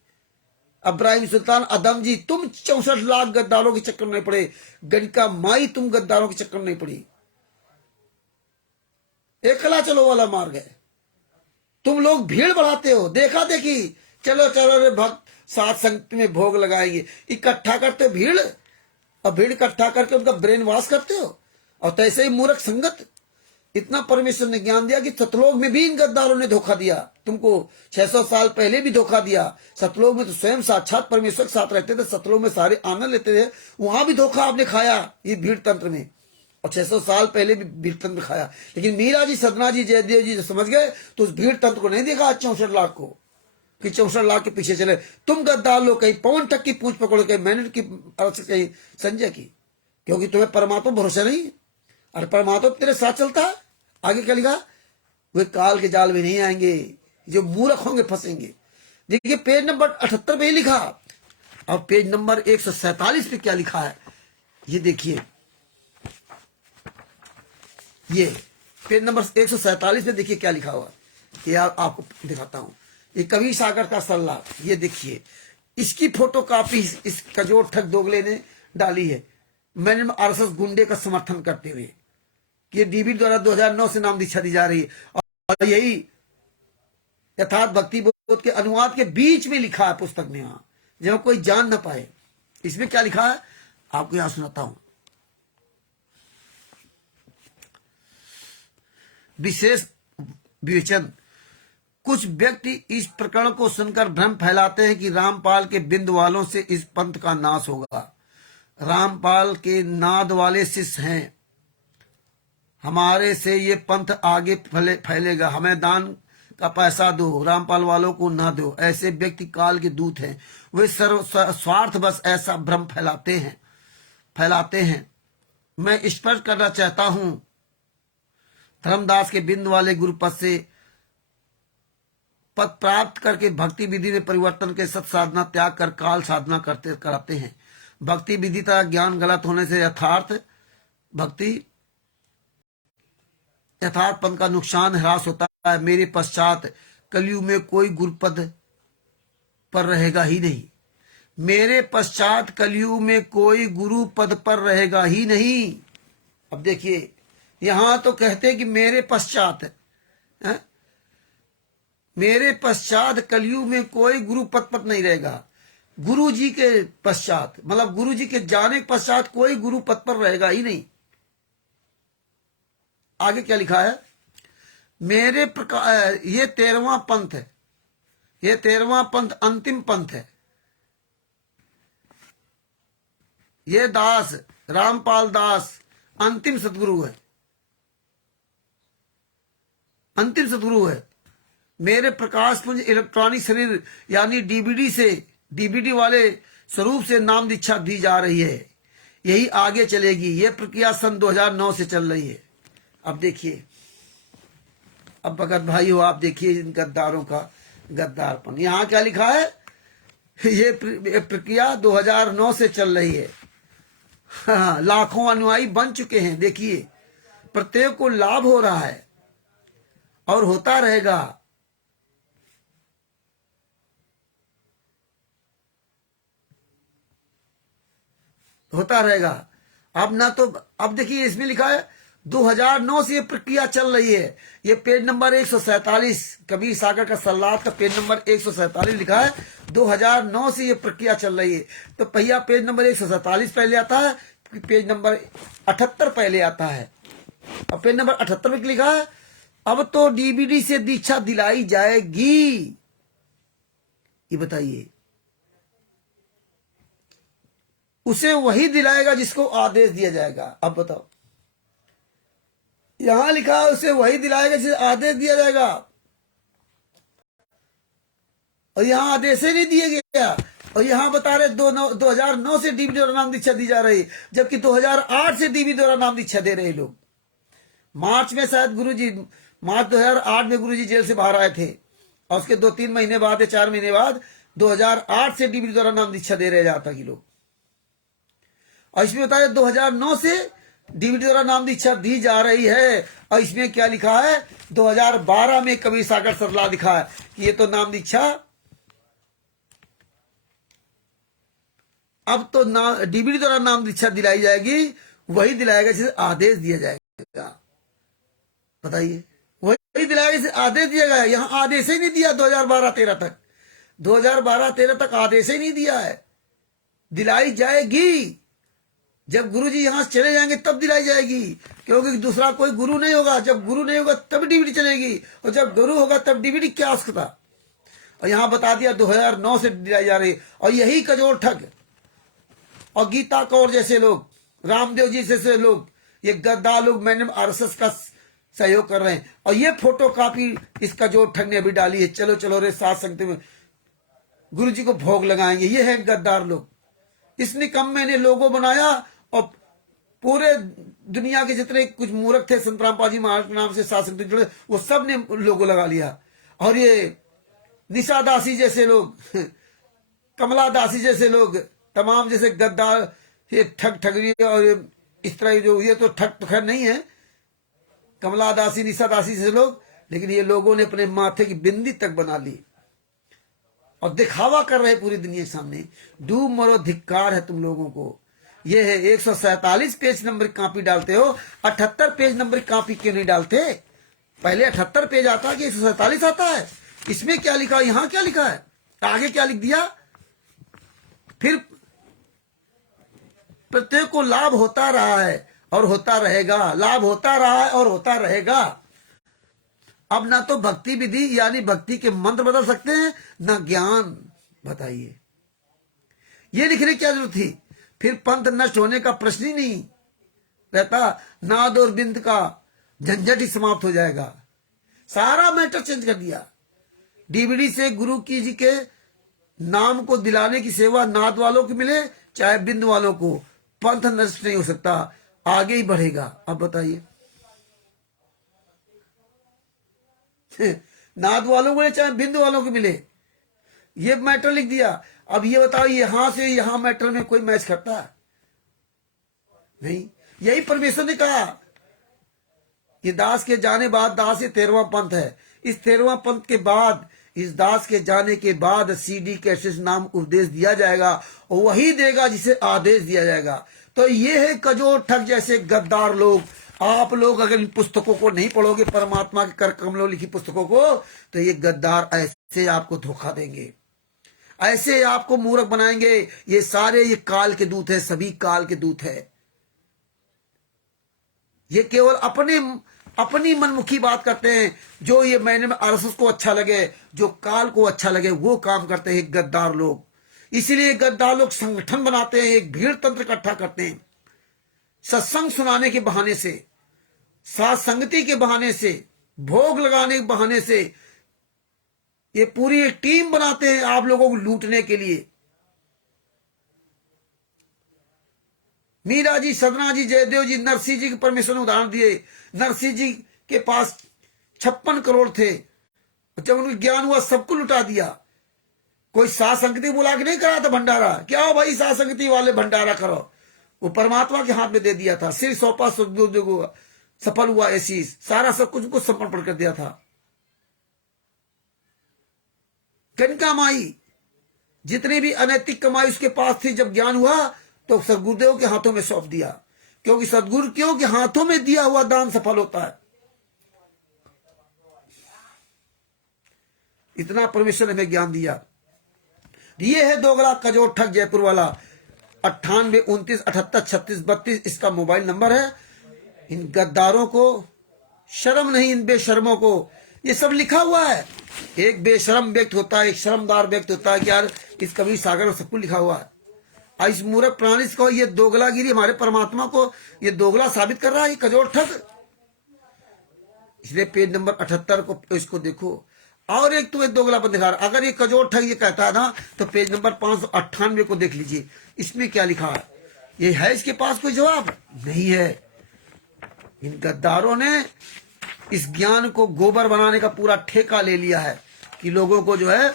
अब्राहिम सुल्तान, अदम जी, तुम 64 लाख गद्दारों के चक्कर में पड़े। गणिका माई तुम गद्दारों के चक्कर में नहीं पड़ी। एकला चलो वाला मार्ग है। तुम लोग भीड़ बढ़ाते हो, देखा देखी, चलो चलो रे भक्त साथ संगत में भोग लगाएंगे, इकट्ठा करते हो भीड़, और भीड़ इकट्ठा करके उनका ब्रेन वॉश करते हो। और तैसे ही मूर्ख संगत। इतना परमेश्वर ने ज्ञान दिया कि सतलोक में भी इन गद्दारों ने धोखा दिया तुमको। 600 साल पहले भी धोखा दिया। सतलोक में तो स्वयं साक्षात परमेश्वर के साथ रहते थे, सतलोक में सारे आनंद लेते थे, वहां भी धोखा आपने खाया ये भीड़ तंत्र में, और 600 साल पहले भी भीड़ तंत्र खाया। लेकिन मीरा जी, सदना जी, जयदेव जी समझ गए तो उस भीड़ तंत्र को नहीं देखा आज 64 लाख को कि 64 लाख के पीछे चले। तुम गद्दार लोग कहीं पवन ठग की पूंछ पकड़ो, कहीं मैंने की, कहीं संजय की, क्योंकि तुम्हें परमात्मा भरोसा नहीं। और परमात्मा तेरे साथ चलता है। आगे क्या लिखा? वे काल के जाल में नहीं आएंगे, जो मूर्ख होंगे फंसेंगे। देखिए पेज नंबर 78 पे ही लिखा, और पेज नंबर 147 पे क्या लिखा है ये देखिए। ये पेज नंबर 147 पे देखिए क्या लिखा हुआ, ये आपको दिखाता हूं। ये कवि सागर का सल्ला, ये देखिए इसकी फोटो कॉपी इस कजोर ठग दोगले ने डाली है, मैंने आरएसएस गुंडे का समर्थन करते हुए कि ये डीबी द्वारा 2009 से नाम दीक्षा दी जा रही है। और यही यथार्थ भक्ति बोध के अनुवाद के बीच में लिखा है पुस्तक में, वहां जब कोई जान ना पाए। इसमें क्या लिखा है आपको यहां सुनाता हूं। विशेष विवेचन। कुछ व्यक्ति इस प्रकरण को सुनकर भ्रम फैलाते हैं कि रामपाल के बिंद वालों से इस पंथ का नाश होगा। रामपाल के नाद वाले शिष्य हैं, हमारे से ये पंथ आगे फैलेगा, हमें दान का पैसा दो, रामपाल वालों को ना दो। ऐसे व्यक्ति काल के दूत हैं, वे स्वार्थ बस ऐसा भ्रम फैलाते हैं। मैं स्पष्ट करना चाहता हूं, धर्मदास के बिंद वाले गुरु पद से पद प्राप्त करके भक्ति विधि में परिवर्तन के सत साधना त्याग कर काल साधना कराते हैं। भक्ति विधि का ज्ञान गलत होने से यथार्थ पंथ का नुकसान ह्रास होता है। मेरे पश्चात कलयुग में कोई गुरुपद पर रहेगा ही नहीं। मेरे पश्चात कलयुग में कोई गुरु पद पर रहेगा ही नहीं। अब देखिए यहां तो कहते हैं कि मेरे पश्चात है? मेरे पश्चात कलयुग में कोई गुरु पद पर नहीं रहेगा। गुरु जी के पश्चात मतलब गुरु जी के जाने के पश्चात कोई गुरु पद पर रहेगा ही नहीं। आगे क्या लिखा है, मेरे प्रकार ये 13वां पंथ है, ये 13वां पंथ अंतिम पंथ है। ये दास रामपाल दास अंतिम सदगुरु है, अंतिम सदगुरु है। मेरे प्रकाश पुंज इलेक्ट्रॉनिक शरीर यानी डीबीडी वाले स्वरूप से नाम दीक्षा दी जा रही है। यही आगे चलेगी। यह प्रक्रिया सन 2009 से चल रही है। अब देखिए, अब भगत भाई हो, आप देखिए इन गद्दारों का गद्दारपन। यहां क्या लिखा है, ये प्रक्रिया 2009 से चल रही है। हाँ, लाखों अनुयायी बन चुके हैं। देखिए प्रत्येक को लाभ हो रहा है और होता रहेगा। होता रहेगा। अब ना तो अब देखिए इसमें लिखा है 2009 से ये प्रक्रिया चल रही है। ये पेज नंबर 147 कबीर सागर का सल्लात का पेज नंबर 147 लिखा है 2009 से ये प्रक्रिया चल रही है। तो पहिया पेज नंबर 147 पहले आता है, पेज नंबर 78 पहले आता है। अब पेज नंबर 78 में लिखा है अब तो डीबीडी से दीक्षा दिलाई जाएगी। ये बताइए, उसे वही दिलाएगा जिसको आदेश दिया जाएगा। अब बताओ, यहां लिखा है उसे वही दिलाएगा जिसे आदेश दिया जाएगा, और यहां आदेश ही नहीं दिया गया। और यहां बता रहे 2009 से डीबी द्वारा नाम दीक्षा दी जा रही, जबकि 2008 से डीबी द्वारा नाम दीक्षा दे रहे लोग। मार्च में शायद गुरुजी, मार्च 2008 में गुरुजी जेल से बाहर आए थे, और उसके 2-3 महीने बाद या 4 महीने बाद 2008 से डीबी द्वारा नाम दीक्षा दे रहे जाता कि लोग। और इसमें बताया 2009 से डीबीडी द्वारा नाम दीक्षा दी जा रही है। और इसमें क्या लिखा है, 2012 में कबीर सागर सरला लिखा है कि ये तो नाम दीक्षा अब तो डीबीडी द्वारा नाम दीक्षा दिलाई जाएगी, वही दिलाएगा जिसे आदेश दिया जाएगा। बताइए, वही दिलाएगा जिसे आदेश दिया गया। यहां आदेश ही नहीं दिया 2012-13 तक, 2012-13 तक आदेश ही नहीं दिया है। दिलाई जाएगी जब गुरुजी यहां से चले जाएंगे तब दिलाई जाएगी, क्योंकि दूसरा कोई गुरु नहीं होगा। जब गुरु नहीं होगा तब डीबीडी चलेगी, और जब गुरु होगा तब डीबीडी क्या आवश्यकता। और यहां बता दिया 2009 से दिलाई जा रही। और यही कजोर ठग और गीता कौर जैसे लोग, रामदेव जी जैसे लोग, ये गद्दार लोग मैंने आरएसएस का सहयोग कर रहे हैं। और ये फोटो कॉपी इस कजोर ठग ने अभी डाली है। चलो चलो रे साथ संगत में गुरु जी को भोग लगाएंगे। ये है गद्दार लोग। इस निकम्मे ने लोगो बनाया और पूरे दुनिया के जितने कुछ मूर्ख थे संत रामपाल जी महाराज के नाम से शासक जुड़े, वो सब ने लोगो लगा लिया। और ये निशा दासी जैसे लोग, कमला दासी जैसे लोग, तमाम जैसे गद्दार, ये ठगरी और इस तरह जो, ये तो ठग तो खैर नहीं है, कमला दासी निशा दासी जैसे लोग, लेकिन ये लोगों ने अपने माथे की बिंदी तक बना ली। और दिखावा कर रहे पूरी दुनिया के सामने। डूब मरो, धिक्कार है तुम लोगों को। ये है 147 पेज नंबर की कॉपी डालते हो, 78 पेज नंबर की कॉपी क्यों नहीं डालते? पहले 78 पेज आता कि 147 आता है? इसमें क्या लिखा है, यहां क्या लिखा है, आगे क्या लिख दिया? फिर प्रत्येक को लाभ होता रहा है और होता रहेगा, लाभ होता रहा है और होता रहेगा। अब ना तो भक्ति विधि यानी भक्ति के मंत्र बदल सकते हैं, ना ज्ञान। बताइए, ये लिखने की क्या जरूरत थी? फिर पंथ नष्ट होने का प्रश्न ही नहीं रहता। नाद और बिंद का झंझट ही समाप्त हो जाएगा। सारा मैटर चेंज कर दिया। डीवीडी से गुरु की जी के नाम को दिलाने की सेवा नाद वालों को मिले चाहे बिंद वालों को, पंथ नष्ट नहीं हो सकता, आगे ही बढ़ेगा। अब बताइए, नाद वालों को चाहे बिंद वालों को मिले, ये मैटर लिख दिया। अब ये बताओ, यहां से यहां मैटर में कोई मैच करता है? नहीं। यही परमेश्वर ने कहा, ये दास के जाने बाद, दास ये 13वां पंथ है। इस 13वां पंथ के बाद, इस दास के जाने के बाद सीडी कैसेट नाम उपदेश दिया जाएगा और वही देगा जिसे आदेश दिया जाएगा। तो ये है कजोर ठग जैसे गद्दार लोग। आप लोग अगर इन पुस्तकों को नहीं पढ़ोगे, परमात्मा के कर कमलों लिखी पुस्तकों को, तो ये गद्दार ऐसे आपको धोखा देंगे, ऐसे आपको मूर्ख बनाएंगे। ये सारे ये काल के दूत है, सभी काल के दूत है। ये केवल अपनी मनमुखी बात करते हैं। जो ये मैंने में आरएसएस को अच्छा लगे, जो काल को अच्छा लगे, वो काम करते हैं गद्दार लोग। इसीलिए गद्दार लोग संगठन बनाते हैं, एक भीड़ तंत्र इकट्ठा करते हैं, सत्संग सुनाने के बहाने से, साथ संगति के बहाने से, भोग लगाने के बहाने से। ये पूरी एक टीम बनाते हैं आप लोगों को लूटने के लिए। मीरा जी, सदना जी, जयदेव जी, नरसिंह जी के परमेश्वर ने उदाहरण दिए। नरसिंह जी के पास 56 करोड़ थे, जब उनको ज्ञान हुआ सबको लुटा दिया। कोई साथ संगति बुला के नहीं करा था भंडारा, क्या हो भाई साथ संगति वाले भंडारा करो, वो परमात्मा के हाथ में दे दिया था। सिर सौंपा, सफल हुआ, ऐसी सारा सब कुछ समर्पण कर दिया था। कनका माई, जितनी भी अनैतिक कमाई उसके पास थी, जब ज्ञान हुआ तो सदगुरुदेव के हाथों में सौंप दिया, क्योंकि सदगुरु के हाथों में दिया हुआ दान सफल होता है। इतना परमेश्वर ने हमें ज्ञान दिया। ये है दोगला कजोर ठग जयपुर वाला। 98 29 78 36 32 इसका मोबाइल नंबर है। इन गद्दारों को शर्म नहीं, इन बेशर्मों को। ये सब लिखा हुआ है। एक बेशर्म व्यक्ति होता है, एक शर्मदार व्यक्ति होता है कि यार इस कबीर सागर में सब कुछ लिखा हुआ है। इस मूर्ख प्राणी को ये दोगलागिरी हमारे परमात्मा को ये दोगला साबित कर रहा है, ये कजोर ठग। इसलिए पेज नंबर 78 को इसको देखो। और एक तुम्हें दोगला बंद दिखा रहा, अगर ये कजोर ठग ये कहता है ना, तो पेज नंबर 598 को देख लीजिए, इसमें क्या लिखा है। ये है इसके पास कोई जवाब नहीं है। इन गद्दारों ने इस ज्ञान को गोबर बनाने का पूरा ठेका ले लिया है कि लोगों को जो है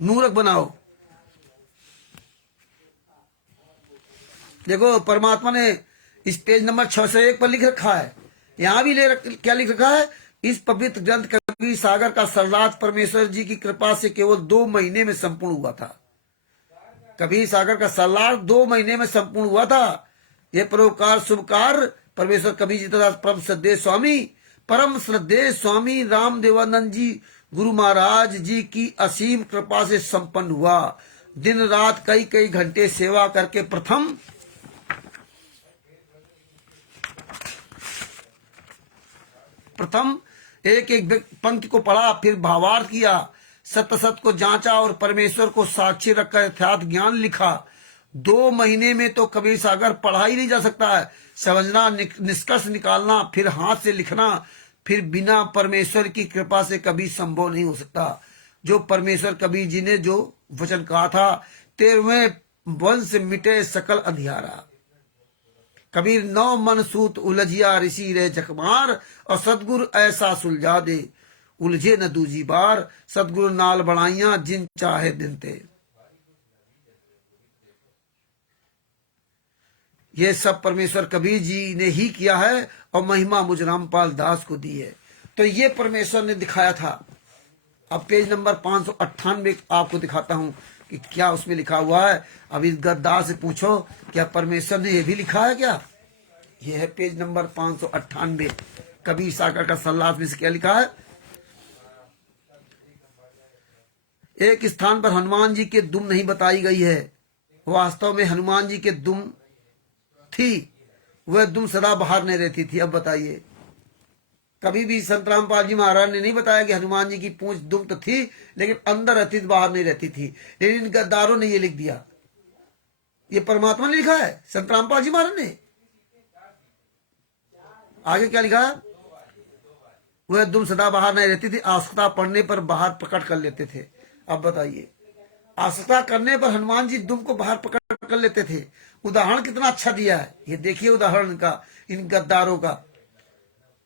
मूर्ख बनाओ। देखो, परमात्मा ने इस पेज नंबर 601 पर लिख रखा है, यहां भी क्या लिख रखा है, इस पवित्र ग्रंथ कबीर सागर का सर्राथ परमेश्वर जी की कृपा से केवल 2 महीने में संपूर्ण हुआ था। कबीर सागर का सर्राथ 2 महीने में संपूर्ण हुआ था। यह परोपकार शुभकार परमेश्वर कबीर जी तथा परम श्रद्धेय स्वामी राम देवानंद जी गुरु महाराज जी की असीम कृपा से संपन्न हुआ। दिन रात कई कई घंटे सेवा करके प्रथम एक एक पंक्ति को पढ़ा, फिर भावार्थ किया, सत को जांचा और परमेश्वर को साक्षी रखकर यथार्थ ज्ञान लिखा। 2 महीने में तो कबीर सागर पढ़ा ही नहीं जा सकता है। समझना, निष्कर्ष निकालना, फिर हाथ से लिखना, फिर बिना परमेश्वर की कृपा से कभी संभव नहीं हो सकता। जो परमेश्वर कबीर जी ने जो वचन कहा था, 13वें वंश मिटे सकल अंधियारा। कबीर 9 मन सूत उलझिया ऋषि रे जखमार, और सतगुरु ऐसा सुलझा दे उलझे न दूजी बार। सतगुरु नाल बनाइया जिन चाहे दिन ते। ये सब परमेश्वर कबीर जी ने ही किया है और महिमा मुझ रामपाल दास को दी है। तो ये परमेश्वर ने दिखाया था। अब पेज नंबर 598 आपको दिखाता हूं कि क्या उसमें लिखा हुआ है। अब इस गद्दार से पूछो क्या परमेश्वर ने यह भी लिखा है क्या। यह है पेज नंबर 598 कबीर सागर का सल्लास में से क्या लिखा है। एक स्थान पर हनुमान जी के दुम नहीं बताई गई है। वास्तव में हनुमान जी के दुम थी, वह दुम सदा बाहर नहीं रहती थी। अब बताइए, कभी भी संत रामपाल जी महाराज ने नहीं बताया कि हनुमान जी की पूंछ दुम तो थी लेकिन अंदर रहती थी, बाहर नहीं रहती थी। लेकिन इन गद्दारों ने ये लिख दिया। ये परमात्मा ने लिखा है, संत रामपाल जी महाराज ने। आगे क्या लिखा है, वह दुम सदा बाहर नहीं रहती थी, आवश्यकता पड़ने पर बाहर प्रकट कर लेते थे। अब बताइए, आवश्यकता करने पर हनुमान जी दुम को बाहर प्रकट कर लेते थे। उदाहरण कितना अच्छा दिया है, ये देखिए उदाहरण का, इन गद्दारों का।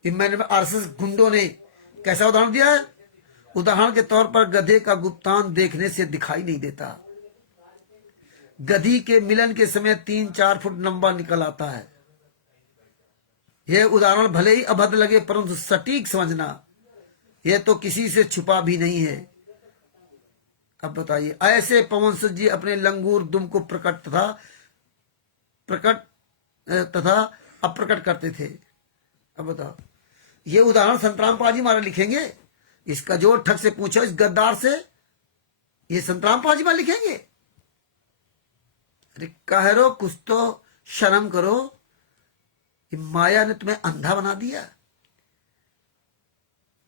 मैंने आरएसएस गुंडों ने कैसा उदाहरण दिया है। उदाहरण के तौर पर गधे का गुप्तान देखने से दिखाई नहीं देता। गधी के मिलन के समय 3-4 फुट लंबा निकल आता है। यह उदाहरण भले ही अभद्र लगे परंतु सटीक समझना, यह तो किसी से छुपा भी नहीं है। अब बताइए, ऐसे पवन सुत जी अपने लंगूर दुम को प्रकट तथा अप्रकट करते थे। अब बताओ, ये उदाहरण संत रामपाल जी महाराज लिखेंगे। इसका जो ठग से पूछो इस गद्दार से, ये संत रामपाल जी महाराज लिखेंगे। अरे कहरो, कुछ तो शर्म करो। ये माया ने तुम्हें अंधा बना दिया।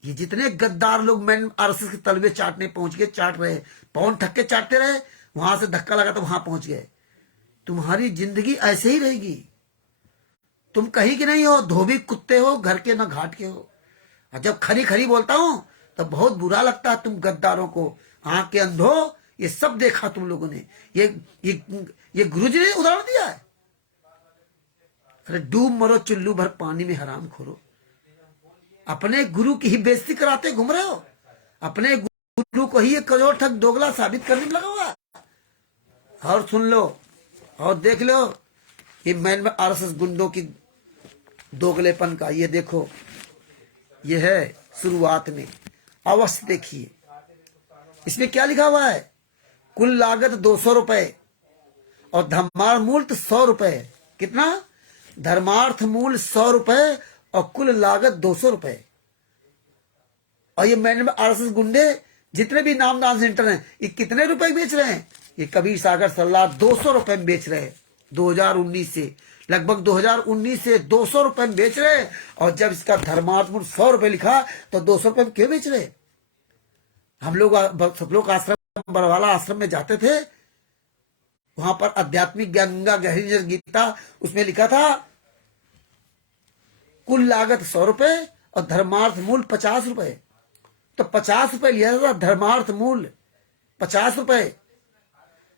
ये जितने गद्दार लोग मैन आरएसएस के तलवे चाटने पहुंच गए, चाट रहे, पवन ठग के चाटते रहे, वहां से धक्का लगा तो वहां पहुंच गए। तुम्हारी जिंदगी ऐसे ही रहेगी। तुम कहीं के नहीं हो, धोबी कुत्ते हो, घर के ना घाट के हो। और जब खरी खरी बोलता हूं तो बहुत बुरा लगता है तुम गद्दारों को। आंख के अंधो, ये सब देखा तुम लोगों ने। ये गुरुजी ने उदाहरण दिया है। अरे डूब मरो चुल्लू भर पानी में, हराम खोरो। अपने गुरु की ही बेइज्जती कराते घूम रहे हो। अपने गुरु को ही एक करोड़ ठग दोगला साबित करने में लगा हुआ। और सुन लो और देख लो, ये मैन में आरएसएस गुंडों की दोगलेपन का। ये देखो, ये है शुरुआत में, अवश्य देखिए इसमें क्या लिखा हुआ है। कुल लागत 200 रुपए और धर्मार्थ मूल्य 100 रुपए। कितना? धर्मार्थ मूल्य 100 रुपए और कुल लागत 200 रुपए। और ये मैंने आरएसएस गुंडे जितने भी नामदान सेंटर हैं, ये कितने रुपए बेच रहे हैं? ये कबीर सागर सल्ला 200 रुपए में बेच रहे हैं। 2019 से लगभग 2019 से 200 रुपए में बेच रहे हैं। और जब इसका धर्मार्थ मूल्य 100 रुपए लिखा तो 200 रुपए में क्यों बेच रहे? हम लोग सब लोग आश्रम, बरवाला आश्रम में जाते थे, वहां पर आध्यात्मिक गंगा गहरी गीता, उसमें लिखा था कुल लागत 100 रुपए और धर्मार्थ मूल्य 50 रुपए। तो 50 रुपए लिया था, धर्मार्थ मूल्य 50 रुपए।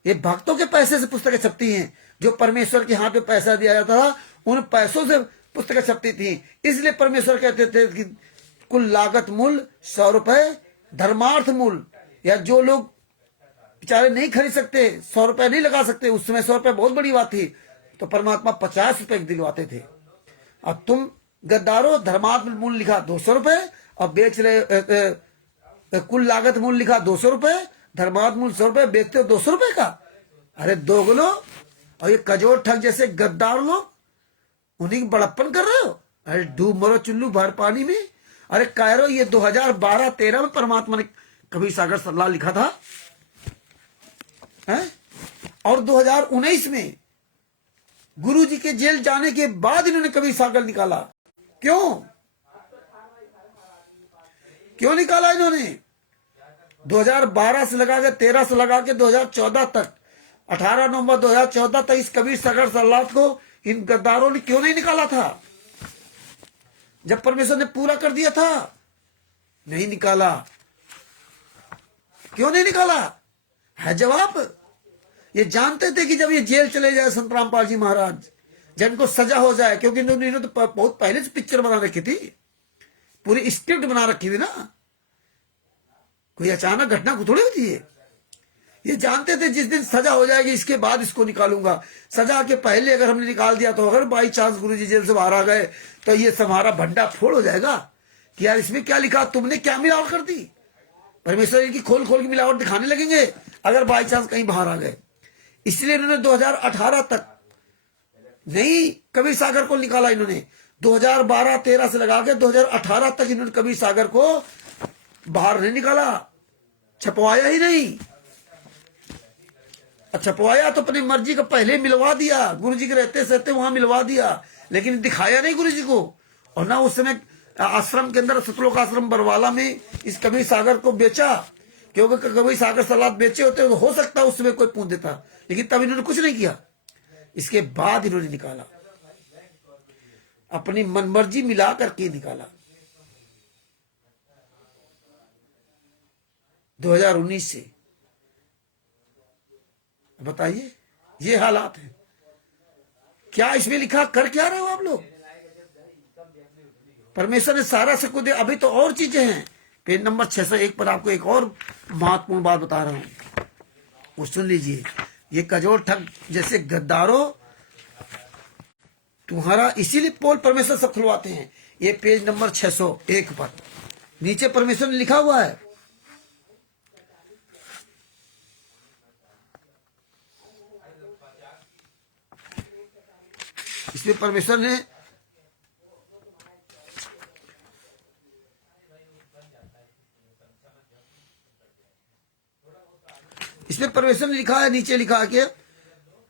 ये भक्तों के पैसे से पुस्तकें छपती हैं। जो परमेश्वर के हाथ में पैसा दिया जाता था, उन पैसों से पुस्तकें छपती थी। इसलिए परमेश्वर कहते थे कि कुल लागत मूल्य 100 रुपए, धर्मार्थ मूल्य, या जो लोग बेचारे नहीं खरीद सकते, 100 रुपए नहीं लगा सकते, उस समय 100 रुपए बहुत बड़ी बात थी, तो परमात्मा 50 रुपए दिलवाते थे। अब तुम गद्दारों, धर्मार्थ मूल्य लिखा 200 रुपए और बेच रहे, कुल लागत मूल्य लिखा 200 रुपए, धर्मार्थ मूल्य 100 रुपए, बेचते हो 200 रुपए का। अरे दोगलो और ये कजोर ठग जैसे गद्दार लोग, उन्हीं की बड़प्पन कर रहे हो। अरे डूब मरो चुल्लू भर पानी में। अरे कह रहे हो, ये 2012-13 में परमात्मा ने कबीर सागर सल्ला लिखा था है? और 2019 में गुरु जी के जेल जाने के बाद इन्होंने कबीर सागर निकाला। क्यों निकाला इन्होंने? 2012 से लगा के 13 से लगा के 2014 तक, 18 नवंबर 2014 तक इस कबीर सागर सल्ला को इन गद्दारों ने क्यों नहीं निकाला था? जब परमेश्वर ने पूरा कर दिया था, नहीं निकाला। क्यों नहीं निकाला? है जवाब। ये जानते थे कि जब ये जेल चले जाए संत रामपाल जी महाराज, जब इनको सजा हो जाए, क्योंकि इन्होंने तो बहुत पहले से पिक्चर बना रखी थी, पूरी स्क्रिप्ट बना रखी थी ना, कोई अचानक घटना को थोड़ी होती है। ये जानते थे जिस दिन सजा हो जाएगी इसके बाद इसको निकालूंगा। सजा के पहले अगर हमने निकाल दिया तो अगर बाई चांस गुरुजी जेल से बाहर आ गए तो ये हमारा भंडा फोड़ हो जाएगा कि यार इसमें क्या लिखा, तुमने क्या मिलावट कर दी। परमेश्वर की खोल खोल की मिलावट दिखाने लगेंगे अगर बाई चांस कहीं बाहर आ गए। इसलिए इन्होंने 2018 तक नहीं कबीर सागर को निकाला। इन्होंने 2012-13 से लगा के 2018 तक इन्होंने कबीर सागर को बाहर नहीं निकाला, छपवाया ही नहीं। छपवाया तो अपनी मर्जी का पहले मिलवा दिया, गुरु जी के रहते सहते वहां मिलवा दिया, लेकिन दिखाया नहीं गुरु जी को। और ना उस समय आश्रम के अंदर सतलोक आश्रम बरवाला में इस कबीर सागर को बेचा, क्योंकि कबीर सागर सलाद बेचे होते तो हो सकता उस समय कोई पूछ देता, लेकिन तब इन्होंने कुछ नहीं किया। इसके बाद इन्होंने निकाला, अपनी मनमर्जी मिला करके निकाला। 2019 से बताइए ये हालात है। क्या इसमें लिखा, कर क्या रहे हो आप लोग? परमेश्वर ने सारा सब कुछ दिया। अभी तो और चीजें हैं। पेज नंबर 601 पर आपको एक और महत्वपूर्ण बात बता रहा हूं, वो सुन लीजिए। ये कजोर ठग जैसे गद्दारों तुम्हारा इसीलिए पोल परमेश्वर सब खुलवाते हैं। ये पेज नंबर 601 पर नीचे परमेश्वर ने लिखा हुआ है, इसमें परमेश्वर ने लिखा है, नीचे लिखा के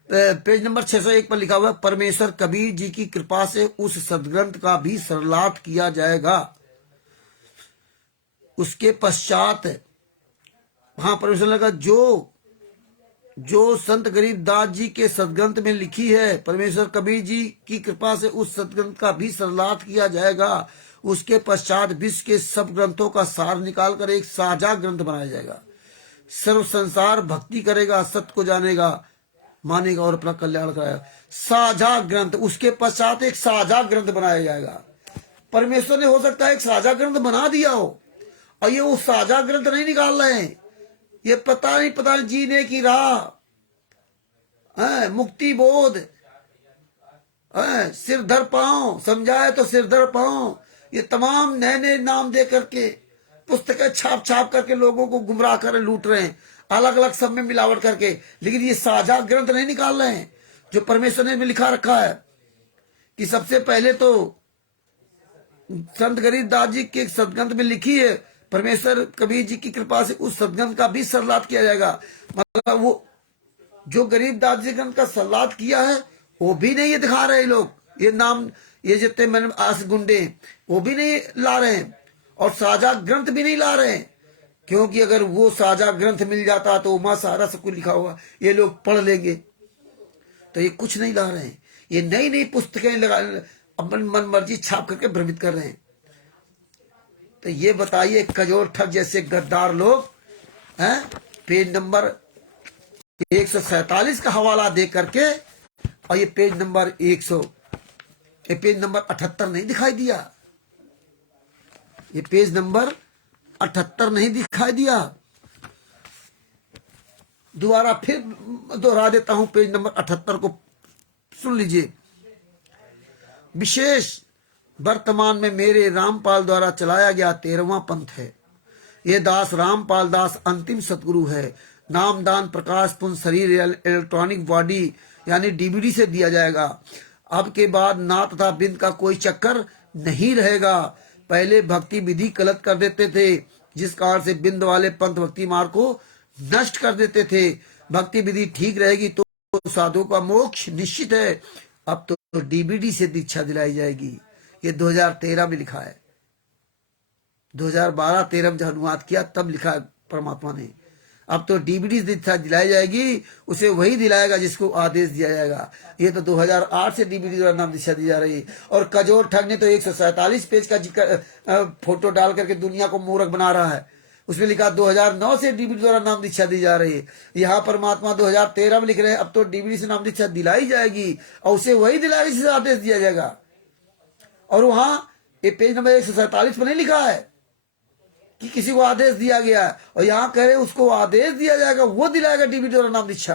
पेज नंबर 601 पर लिखा हुआ है, परमेश्वर कबीर जी की कृपा से उस सदग्रंथ का भी सरलाट किया जाएगा। उसके पश्चात वहां परमेश्वर लगा जो संत गरीबदास जी के सदग्रंथ में लिखी है, परमेश्वर कबीर जी की कृपा से उस सदग्रंथ का भी सरलाट किया जाएगा। उसके पश्चात विश्व के सब ग्रंथों का सार निकालकर एक साझा ग्रंथ बनाया जाएगा। सर्व संसार भक्ति करेगा, सत्य को जानेगा, मानेगा और अपना कल्याण कराएगा। साझा ग्रंथ, उसके पश्चात एक साझा ग्रंथ बनाया जाएगा। परमेश्वर ने हो सकता है एक साझा ग्रंथ बना दिया हो, और ये वो साझा ग्रंथ नहीं निकाल रहे हैं। ये पता नहीं जीने की राह, मुक्ति बोध, सिर धर पाओ, समझाए तो सिर धर पाओ, ये तमाम नए नए नाम दे करके पुस्तकें छाप छाप करके लोगों को गुमराह कर लूट रहे हैं, अलग अलग सब में मिलावट करके। लेकिन ये साझा ग्रंथ नहीं निकाल रहे हैं जो परमेश्वर ने लिखा रखा है कि सबसे पहले तो संत गरीबदास जी के सदग्रंथ में लिखी है, परमेश्वर कबीर जी की कृपा से उस सदग्रंथ का भी सरलाट किया जाएगा। मतलब वो जो गरीबदास जी ग्रंथ का सरलाट किया है वो भी नहीं ये दिखा रहे लोग, ये नाम ये जितने मैंने आस गुंडे वो भी नहीं ला रहे हैं, और साझा ग्रंथ भी नहीं ला रहे हैं। क्योंकि अगर वो साझा ग्रंथ मिल जाता तो वहां सारा सब कुछ लिखा हुआ ये लोग पढ़ लेंगे, तो ये कुछ नहीं ला रहे हैं। ये नई नई पुस्तकें लगा अपन मन मर्जी छाप करके भ्रमित कर रहे हैं। तो ये बताइए कजोर ठग जैसे गद्दार लोग हैं, पेज नंबर 147 का हवाला दे करके, और ये पेज नंबर 78 नहीं दिखाई दिया, ये पेज नंबर 78 नहीं दिखाई दिया। दोबारा फिर दोहरा देता हूं, पेज नंबर 78 को सुन लीजिए। विशेष वर्तमान में मेरे रामपाल द्वारा चलाया गया 13वां पंथ है। ये दास रामपाल दास अंतिम सतगुरु है। नामदान प्रकाश पुंज शरीर इलेक्ट्रॉनिक बॉडी यानी डीवीडी से दिया जाएगा। अब के बाद ना तथा बिंद का कोई चक्कर नहीं रहेगा। पहले भक्ति विधि गलत कर देते थे, जिस कारण से बिंद वाले पंथ भक्ति मार्ग को नष्ट कर देते थे। भक्ति विधि ठीक रहेगी तो साधु का मोक्ष निश्चित है। अब तो डीवीडी से दीक्षा दिलाई जाएगी। ये 2013 में लिखा है, 2012-13 में जब अनुवाद किया तब लिखा है परमात्मा ने। अब तो डीवीडी दीक्षा दिलाई जाएगी, उसे वही दिलाएगा जिसको आदेश दिया जाएगा। ये तो 2008 से डीवीडी द्वारा नाम दीक्षा दी जा रही है। और कजोर ठग ने तो 147 पेज का फोटो डाल करके दुनिया को मूर्ख बना रहा है। उसमें लिखा 2009 से डीवीडी द्वारा नाम दीक्षा दी जा रही है। यहाँ परमात्मा 2013 में लिख रहे हैं अब तो डीवीडी से नाम दीक्षा दिलाई जाएगी, और उसे वही दिलाएगा जिसे आदेश दिया जाएगा। और वहां ये पेज नंबर 147 पर नहीं लिखा है कि किसी को आदेश दिया गया है, और यहाँ कह रहे उसको आदेश दिया जाएगा, वो दिलाएगा डीवीडी द्वारा नाम दीक्षा।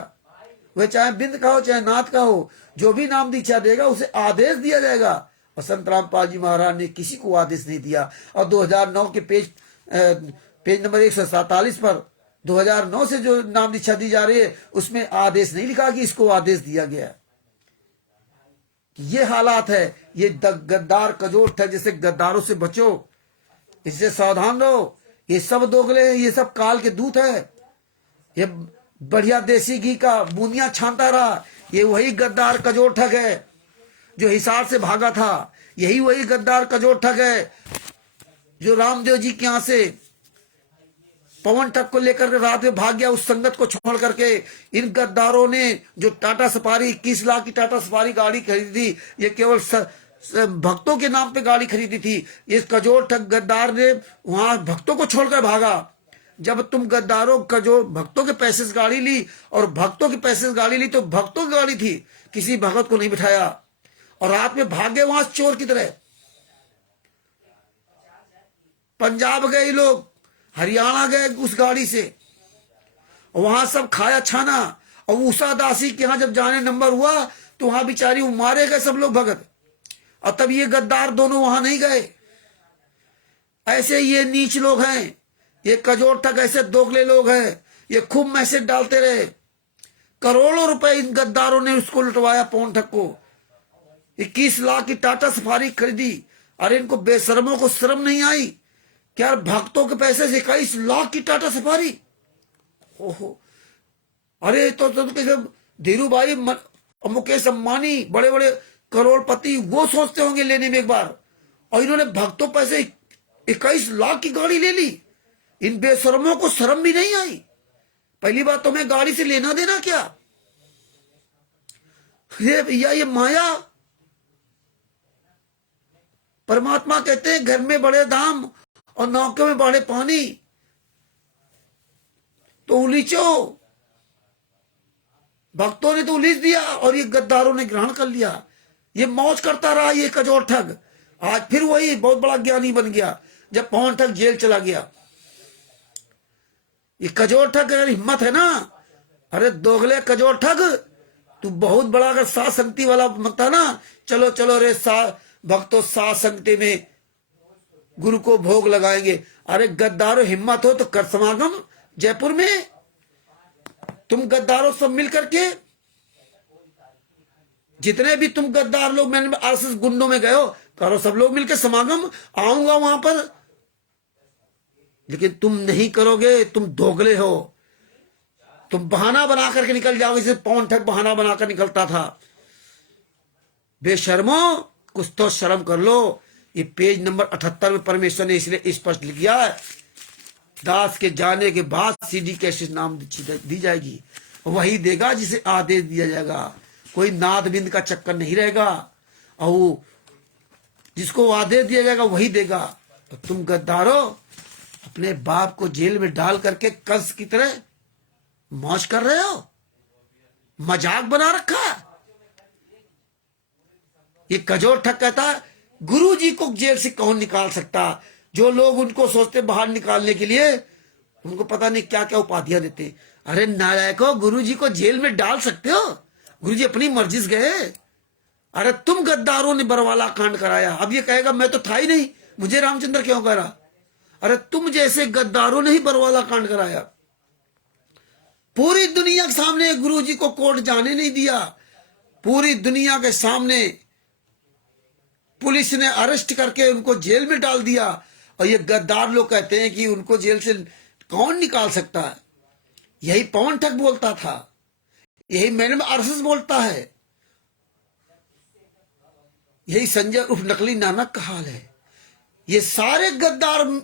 वह चाहे बिंद का हो चाहे नाथ का हो, जो भी नाम दीक्षा देगा उसे आदेश दिया जाएगा। और संत रामपाल जी महाराज ने किसी को आदेश नहीं दिया। और 2009 के पेज पेज नंबर 147 पर 2009 से जो नाम दीक्षा दी जा रही है उसमें आदेश नहीं लिखा कि इसको आदेश दिया गया। ये हालात है, ये गद्दार कजोट है, जैसे गद्दारों से बचो, इससे सावधान रहो। ये सब दोगले हैं, ये सब काल के दूत है। ये बढ़िया देसी घी का बूंदियां छानता रहा, ये वही गद्दार कजोट ठग है जो हिसार से भागा था। यही वही गद्दार कजोट ठग है जो रामदेव जी के यहां से पवन ठग को लेकर के रात में भाग गया, उस संगत को छोड़ करके। इन गद्दारों ने जो टाटा सफारी 21 लाख की टाटा सफारी गाड़ी खरीदी थी, ये केवल भक्तों के नाम पे गाड़ी खरीदी थी। ये कजोर ठग गद्दार ने वहां भक्तों को छोड़कर भागा। जब तुम गद्दारों कजोर भक्तों के पैसे से गाड़ी ली और भक्तों के पैसे से गाड़ी ली तो भक्तों की गाड़ी थी, किसी भगत को नहीं बिठाया और रात में भाग गए वहां चोर की तरह। पंजाब गए लोग, हरियाणा गए उस गाड़ी से, वहां सब खाया छाना। और उषा दासी के यहां जब जाने नंबर हुआ तो वहां बेचारी मारे गए सब लोग भगत, और तब ये गद्दार दोनों वहां नहीं गए। ऐसे ये नीच लोग हैं, ये कजोर ठग ऐसे दोगले लोग हैं। ये खूब मैसेज डालते रहे, करोड़ों रुपए इन गद्दारों ने उसको लुटवाया पवन ठग को। 21 लाख की टाटा सफारी खरीदी। अरे इनको बेशर्मों को शर्म नहीं आई क्या? भक्तों के पैसे से 21 लाख की टाटा सफारी। ओहो, अरे तो धीरू भाई मुकेश अंबानी बड़े बड़े करोड़पति वो सोचते होंगे लेने में एक बार, और इन्होंने भक्तों पैसे 21 लाख की गाड़ी ले ली। इन बेशर्मों को शर्म भी नहीं आई। पहली बात तो मैं गाड़ी से लेना देना क्या? ये भैया ये माया। परमात्मा कहते हैं घर में बड़े दाम और नौके में बड़े पानी, तो उलीचो। भक्तों ने तो उलीच दिया और ये गद्दारों ने ग्रहण कर लिया। ये मौज करता रहा ये कजोर ठग। आज फिर वही बहुत बड़ा ज्ञानी बन गया जब पवन ठग जेल चला गया। ये कजोर ठग अगर हिम्मत है ना, अरे दोगले कजोर ठग, तू बहुत बड़ा अगर सात संगति वाला मत ना, चलो चलो रे भक्तों सात संगति में गुरु को भोग लगाएंगे। अरे गद्दारों हिम्मत हो तो कर समागम जयपुर में। तुम गद्दारों सब मिल करके, जितने भी तुम गद्दार लोग मैंने आरएसएस गुंडों में गए हो, करो सब लोग मिलकर समागम, आऊंगा वहां पर। लेकिन तुम नहीं करोगे, तुम दोगले हो। तुम बहाना बना करके निकल जाओगे, जैसे पवन ठग बहाना बनाकर निकलता था। बेशर्मो, कुछ तो शर्म कर लो। ये पेज नंबर 78 में परमेश्वर ने इसलिए स्पष्ट लिख दिया है, दास के जाने के बाद सीडी कैसे नाम दी जाएगी, वही देगा जिसे आदेश दिया जाएगा। कोई नाद बिंद का चक्कर नहीं रहेगा, और जिसको आदेश दिया जाएगा वही देगा। तो तुम गद्दारो अपने बाप को जेल में डाल करके कंस की तरह मौज कर रहे हो, मजाक बना रखा। ये कजोर ठग कहता गुरु जी को जेल से कौन निकाल सकता। जो लोग उनको सोचते बाहर निकालने के लिए, उनको पता नहीं क्या क्या उपाधियां देते। अरे नालायको, गुरु जी को जेल में डाल सकते हो? गुरु जी अपनी मर्जी से गए। अरे तुम गद्दारों ने बरवाला कांड कराया, अब ये कहेगा मैं तो था ही नहीं, मुझे रामचंद्र क्यों करा? अरे तुम जैसे गद्दारों ने ही बरवाला कांड कराया। पूरी दुनिया के सामने गुरु जी को कोर्ट जाने नहीं दिया। पूरी दुनिया के सामने पुलिस ने अरेस्ट करके उनको जेल में डाल दिया, और ये गद्दार लोग कहते हैं कि उनको जेल से कौन निकाल सकता है। यही पवन ठग बोलता था, यही मैंने आरएसएस बोलता है, यही संजय उर्फ नकली नानक का हाल है। ये सारे गद्दार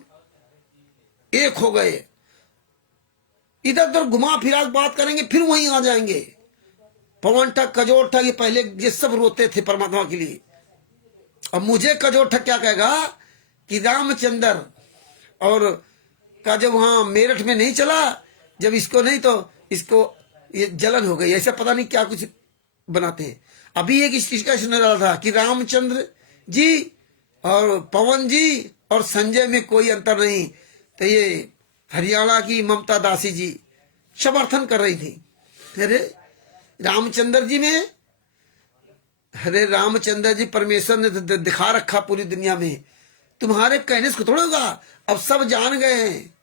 एक हो गए, इधर उधर घुमा फिरा बात करेंगे फिर वहीं आ जाएंगे। पवन ठग, कजोर ठग, ये पहले ये सब रोते थे परमात्मा के लिए। अब मुझे कजोर ठग क्या कहेगा कि रामचंद्र और का जब वहां मेरठ में नहीं चला, जब इसको नहीं तो इसको ये जलन हो गई, ऐसा पता नहीं क्या कुछ बनाते हैं। अभी एक चीज का सुन रहा था कि रामचंद्र जी और पवन जी और संजय में कोई अंतर नहीं। तो ये हरियाणा की ममता दासी जी समर्थन कर रही थी। अरे रामचंद्र जी में, अरे रामचंद्र जी परमेश्वर ने दिखा रखा पूरी दुनिया में, तुम्हारे कहने से थोड़ा होगा। अब सब जान गए हैं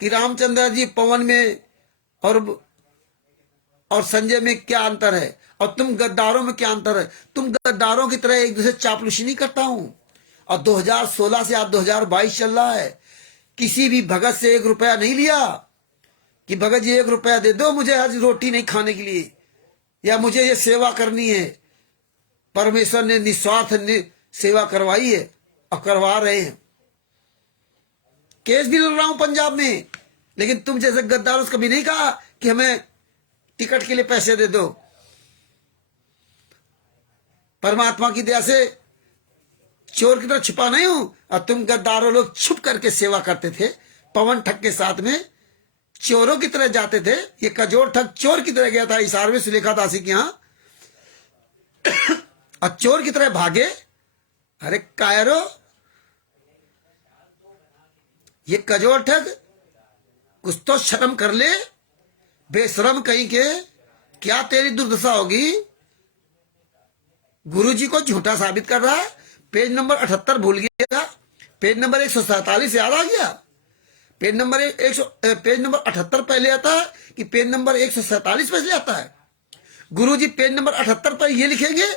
कि रामचंद्र जी पवन में और संजय में क्या अंतर है, और तुम गद्दारों में क्या अंतर है। तुम गद्दारों की तरह एक दूसरे चापलूसी नहीं करता हूं। और 2016 से आज 2022 चल रहा है, किसी भी भगत से 1 रुपया नहीं लिया कि भगत जी 1 रुपया दे दो मुझे आज रोटी नहीं खाने के लिए, या मुझे ये सेवा करनी है। परमेश्वर ने निस्वार्थ सेवा करवाई है और करवा रहे हैं। केस भी लड़ रहा हूं पंजाब में, लेकिन तुम जैसे गद्दारों से कभी नहीं कहा कि हमें टिकट के लिए पैसे दे दो। परमात्मा की दया से चोर की तरह छिपा नहीं हूं। और तुम गद्दारों लोग छुप करके सेवा करते थे। पवन ठग के साथ में चोरों की तरह जाते थे। ये कजोड़ ठग चोर की तरह गया था हिसार में सुलेखा दासी के यहां, और चोर की तरह भागे। अरे कायरो, ये कजोड़ ठग कुछ तो शर्म कर ले, बेशरम कहीं के। क्या तेरी दुर्दशा होगी। गुरुजी को झूठा साबित कर रहा है। पेज नंबर 78 भूल गया, पेज नंबर 147 याद आ गया। पेज नंबर 78 पहले आता है कि पेज नंबर 147 पहले आता है। गुरुजी पेज नंबर 78 पर ये लिखेंगे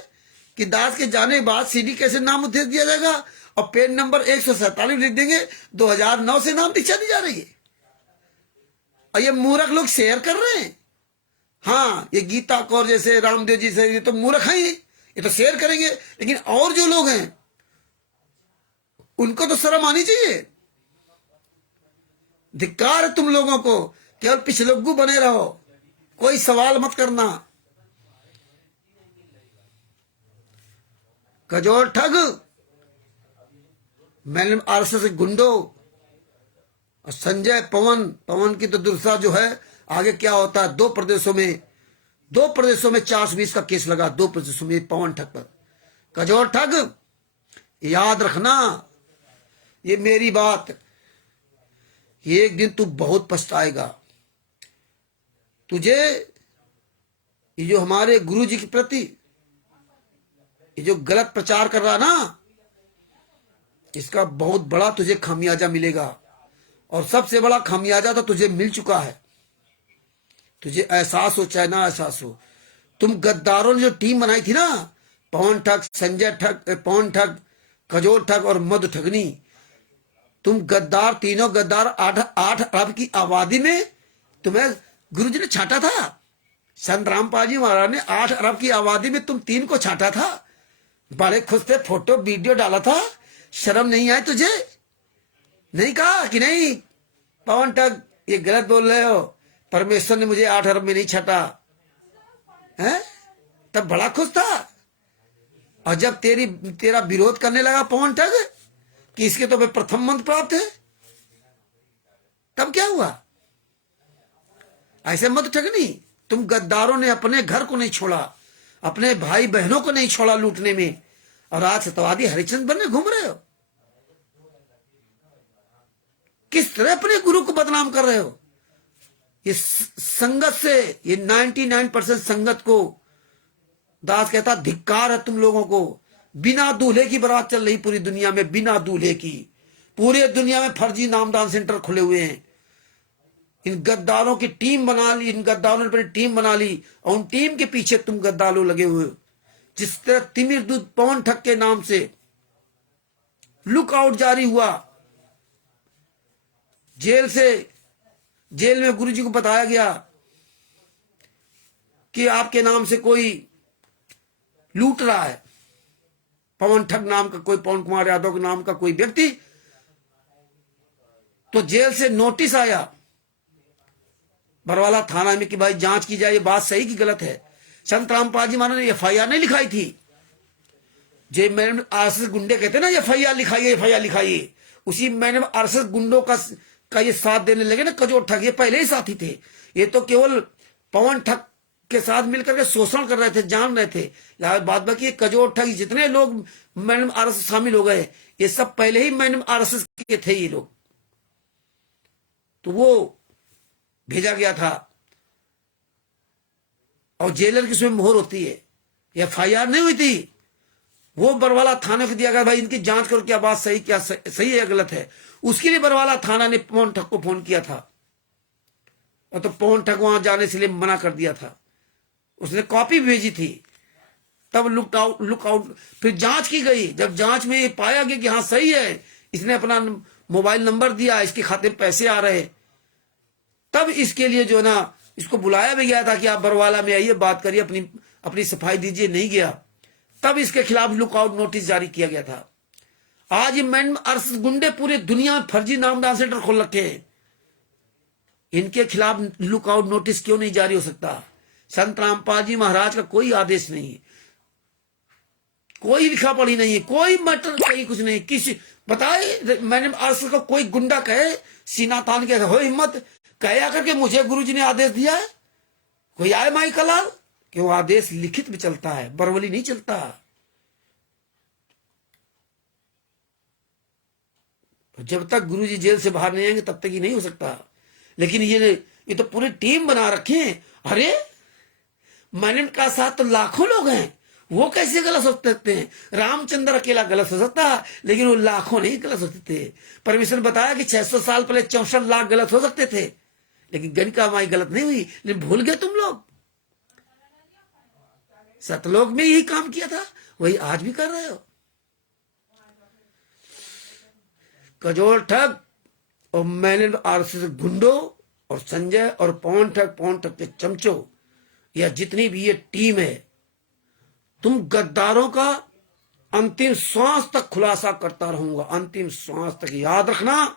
कि दास के जाने के बाद सीडी कैसे नाम उद्देश दिया जाएगा, और पेज नंबर 147 लिख देंगे 2009 से नाम दीक्षा दी जा रही है। और ये मूर्ख लोग शेयर कर रहे हैं। हाँ, ये गीता कौर जैसे, रामदेव जी से, ये तो मूर्ख हैं, ये तो शेयर करेंगे। लेकिन और जो लोग हैं उनको तो शर्म आनी चाहिए। धिक्कार है तुम लोगों को। केवल पिछलग्गू बने रहो, कोई सवाल मत करना। कजोड़ ठग, मैंने आरएसएस गुंडो, और संजय पवन की तो दुर्दशा जो है। आगे क्या होता है। 2 प्रदेशों में 420 का केस लगा, 2 प्रदेशों में पवन ठग पर। कजोड़ ठग, याद रखना ये मेरी बात, एक दिन तू बहुत पछताएगा। तुझे ये जो हमारे गुरु जी के प्रति ये जो गलत प्रचार कर रहा ना, इसका बहुत बड़ा तुझे खामियाजा मिलेगा। और सबसे बड़ा खामियाजा तो तुझे मिल चुका है। तुझे एहसास हो चाहे ना एहसास हो। तुम गद्दारों ने जो टीम बनाई थी ना, पवन ठग, संजय ठग, पवन ठग, कजोड़ ठग और मधु ठगनी, तुम गद्दार, तीनों गद्दार 8 अरब की आबादी में तुम्हें गुरुजी ने छांटा था। संत रामपाल जी महाराज ने 8 अरब की आबादी में तुम 3 को छांटा था। बड़े खुश थे, फोटो वीडियो डाला था। शर्म नहीं आई तुझे? नहीं कहा कि नहीं पवन ठग ये गलत बोल रहे हो, परमेश्वर ने मुझे 8 अरब में नहीं छाटा है? तब बड़ा खुश था। और जब तेरा विरोध करने लगा पवन ठग कि इसके तो प्रथम मंत्र प्राप्त है, तब क्या हुआ? ऐसे मत ठगनी। तुम गद्दारों ने अपने घर को नहीं छोड़ा, अपने भाई बहनों को नहीं छोड़ा लूटने में, और आज सत्यवादी हरिश्चंद्र बनने घूम रहे हो। किस तरह अपने गुरु को बदनाम कर रहे हो। ये संगत से, ये 99% संगत को दास कहता धिक्कार है तुम लोगों को। बिना दूल्हे की बारात चल रही पूरी दुनिया में, बिना दूल्हे की। पूरे दुनिया में फर्जी नामदान सेंटर खुले हुए हैं। इन गद्दारों की टीम बना ली, इन गद्दारों ने अपनी टीम बना ली, और उन टीम के पीछे तुम गद्दारों लगे हुए हो। जिस तरह तिमिर दूध पवन ठग के नाम से लुकआउट जारी हुआ, जेल में गुरुजी को बताया गया कि आपके नाम से कोई लूट रहा है। पवन ठग नाम का कोई, पवन कुमार यादव के नाम का कोई व्यक्ति, तो जेल से नोटिस आया बरवाला थाना में कि भाई जांच की जाए, ये बात सही की गलत है। संत रामपाल जी महाराज ने FIR नहीं लिखाई थी। जे मैंने आरएसएस गुंडे कहते ना FIR लिखाइए, उसी मैंने आरएसएस गुंडों का ये साथ देने लगे ना कजोड़ ठग। ये पहले ही साथी थे। ये तो केवल पवन ठग के साथ मिलकर के शोषण कर रहे थे, जान रहे थे। बात बाकी कजोड़ ठग जितने लोग मैडम आरएसएस शामिल हो गए, ये सब पहले ही मैडम आरएसएस के थे ये लोग। तो वो भेजा गया था, और जेलर की उसमें मोहर होती है। FIR नहीं हुई थी, वो बरवाला थाना को दिया गया, भाई इनकी जांच करो क्या बात सही है या गलत है। उसके लिए बरवाला थाना ने पवन ठग को फोन किया था। और तो पवन ठग वहां जाने से लिए मना कर दिया था, उसने कॉपी भेजी थी, तब लुक आउट। फिर जांच की गई, जब जांच में ये पाया गया कि हाँ सही है, इसने अपना मोबाइल नंबर दिया, इसके खाते में पैसे आ रहे, तब इसके लिए जो ना इसको बुलाया भी गया था कि आप बरवाला में आइए, बात करिए, अपनी सफाई दीजिए, नहीं गया। तब इसके खिलाफ लुकआउट नोटिस जारी किया गया था। आज ये मैन अरस गुंडे पूरे दुनिया में फर्जी नामदान सेंटर खोल रखे हैं, इनके खिलाफ लुकआउट नोटिस क्यों नहीं जारी हो सकता? संत रामपाल जी महाराज का कोई आदेश नहीं है, कोई लिखा पढ़ी नहीं है, कोई मैटर कहीं कुछ नहीं। किसी बताए मैंने अरस को कोई गुंडा कहे, सीना तान के हो हिम्मत कहे आकर के मुझे गुरुजी ने आदेश दिया है, कोई आए माई कलाल? कि वो आदेश लिखित में चलता है, बरवली नहीं चलता। जब तक गुरुजी जेल से बाहर नहीं आएंगे तब तक ही नहीं हो सकता। लेकिन ये तो पूरी टीम बना रखे हैं। अरे मैंने का साथ तो लाखों लोग हैं, वो कैसे गलत हो सकते हैं? रामचंद्र अकेला गलत हो सकता, लेकिन वो लाखों नहीं गलत हो सकते थे। परमेश्वर ने बताया कि 600 साल पहले 64 लाख गलत हो सकते थे, लेकिन गणिका माई गलत नहीं हुई। लेकिन भूल गए तुम लोग, सतलोक में यही काम किया था, वही आज भी कर रहे हो। कजोल ठग और मैंने आरएसएस गुंडो और संजय और पवन ठग के चमचों, या जितनी भी ये टीम है, तुम गद्दारों का अंतिम श्वास तक खुलासा करता रहूंगा, अंतिम श्वास तक। याद रखना,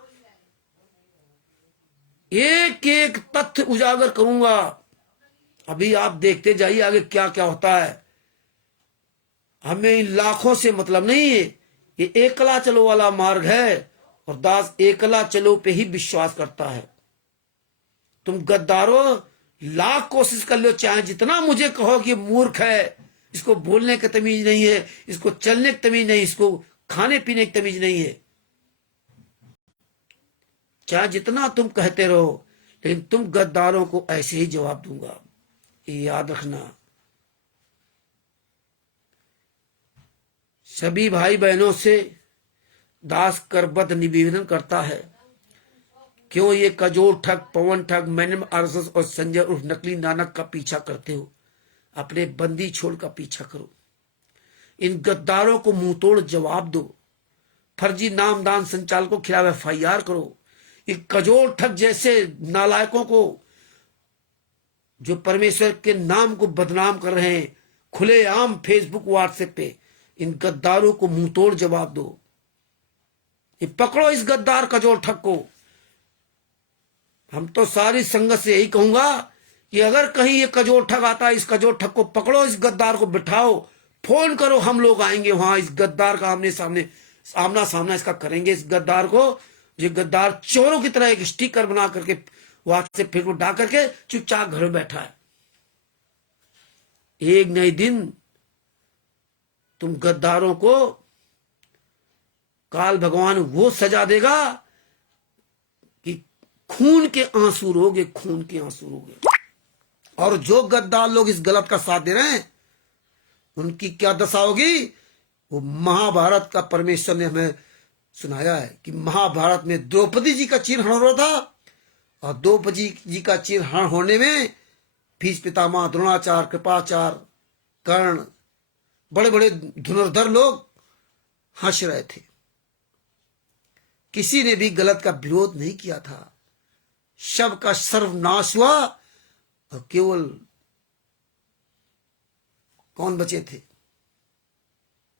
एक एक तथ्य उजागर करूंगा। अभी आप देखते जाइए आगे क्या क्या होता है। हमें इन लाखों से मतलब नहीं है, ये एकला चलो वाला मार्ग है, और दास एकला चलो पे ही विश्वास करता है। तुम गद्दारों लाख कोशिश कर लो, चाहे जितना मुझे कहो कि मूर्ख है, इसको बोलने की तमीज नहीं है, इसको चलने की तमीज नहीं, इसको खाने पीने की तमीज नहीं है, चाहे जितना तुम कहते रहो, लेकिन तुम गद्दारों को ऐसे ही जवाब दूंगा, ये याद रखना। सभी भाई बहनों से दास करबद्ध निवेदन करता है, क्यों ये कजोर ठग, पवन ठग, मैनम आरएसएस और संजय उर्फ नकली नानक का पीछा करते हो? अपने बंदी छोड़ का पीछा करो। इन गद्दारों को मुंह तोड़ जवाब दो। फर्जी नामदान संचालकों के खिलाफ एफआईआर करो। इन कजोर ठग जैसे नालायकों को, जो परमेश्वर के नाम को बदनाम कर रहे हैं खुलेआम फेसबुक व्हाट्सएप पे, इन गद्दारों को मुंह तोड़ जवाब दो। ये पकड़ो इस गद्दार कजोर ठग को। हम तो सारी संगत से यही कहूंगा कि अगर कहीं ये कजोर ठग आता है, इस कजोर ठग को पकड़ो, इस गद्दार को बिठाओ, फोन करो, हम लोग आएंगे वहां, इस गद्दार का आमना सामना इसका करेंगे। इस गद्दार को, ये गद्दार चोरों की तरह एक स्टिकर बना करके व्हाट्सएप फेसबुक डाल करके चुपचाप घर में बैठा है। एक नए दिन तुम गद्दारों को काल भगवान वो सजा देगा कि खून के आंसू रोगे, खून के आंसू रोगे। और जो गद्दार लोग इस गलत का साथ दे रहे हैं, उनकी क्या दशा होगी? वो महाभारत का परमेश्वर ने हमें सुनाया है कि महाभारत में द्रौपदी जी का चीरहरण हो रहा था, और द्रौपदी जी का चीरहरण होने में भीष्म पितामह, द्रोणाचार्य, कृपाचार्य, कर्ण, बड़े बड़े धनुर्धर लोग हंस रहे थे। किसी ने भी गलत का विरोध नहीं किया था। शव का सर्वनाश हुआ, और केवल कौन बचे थे?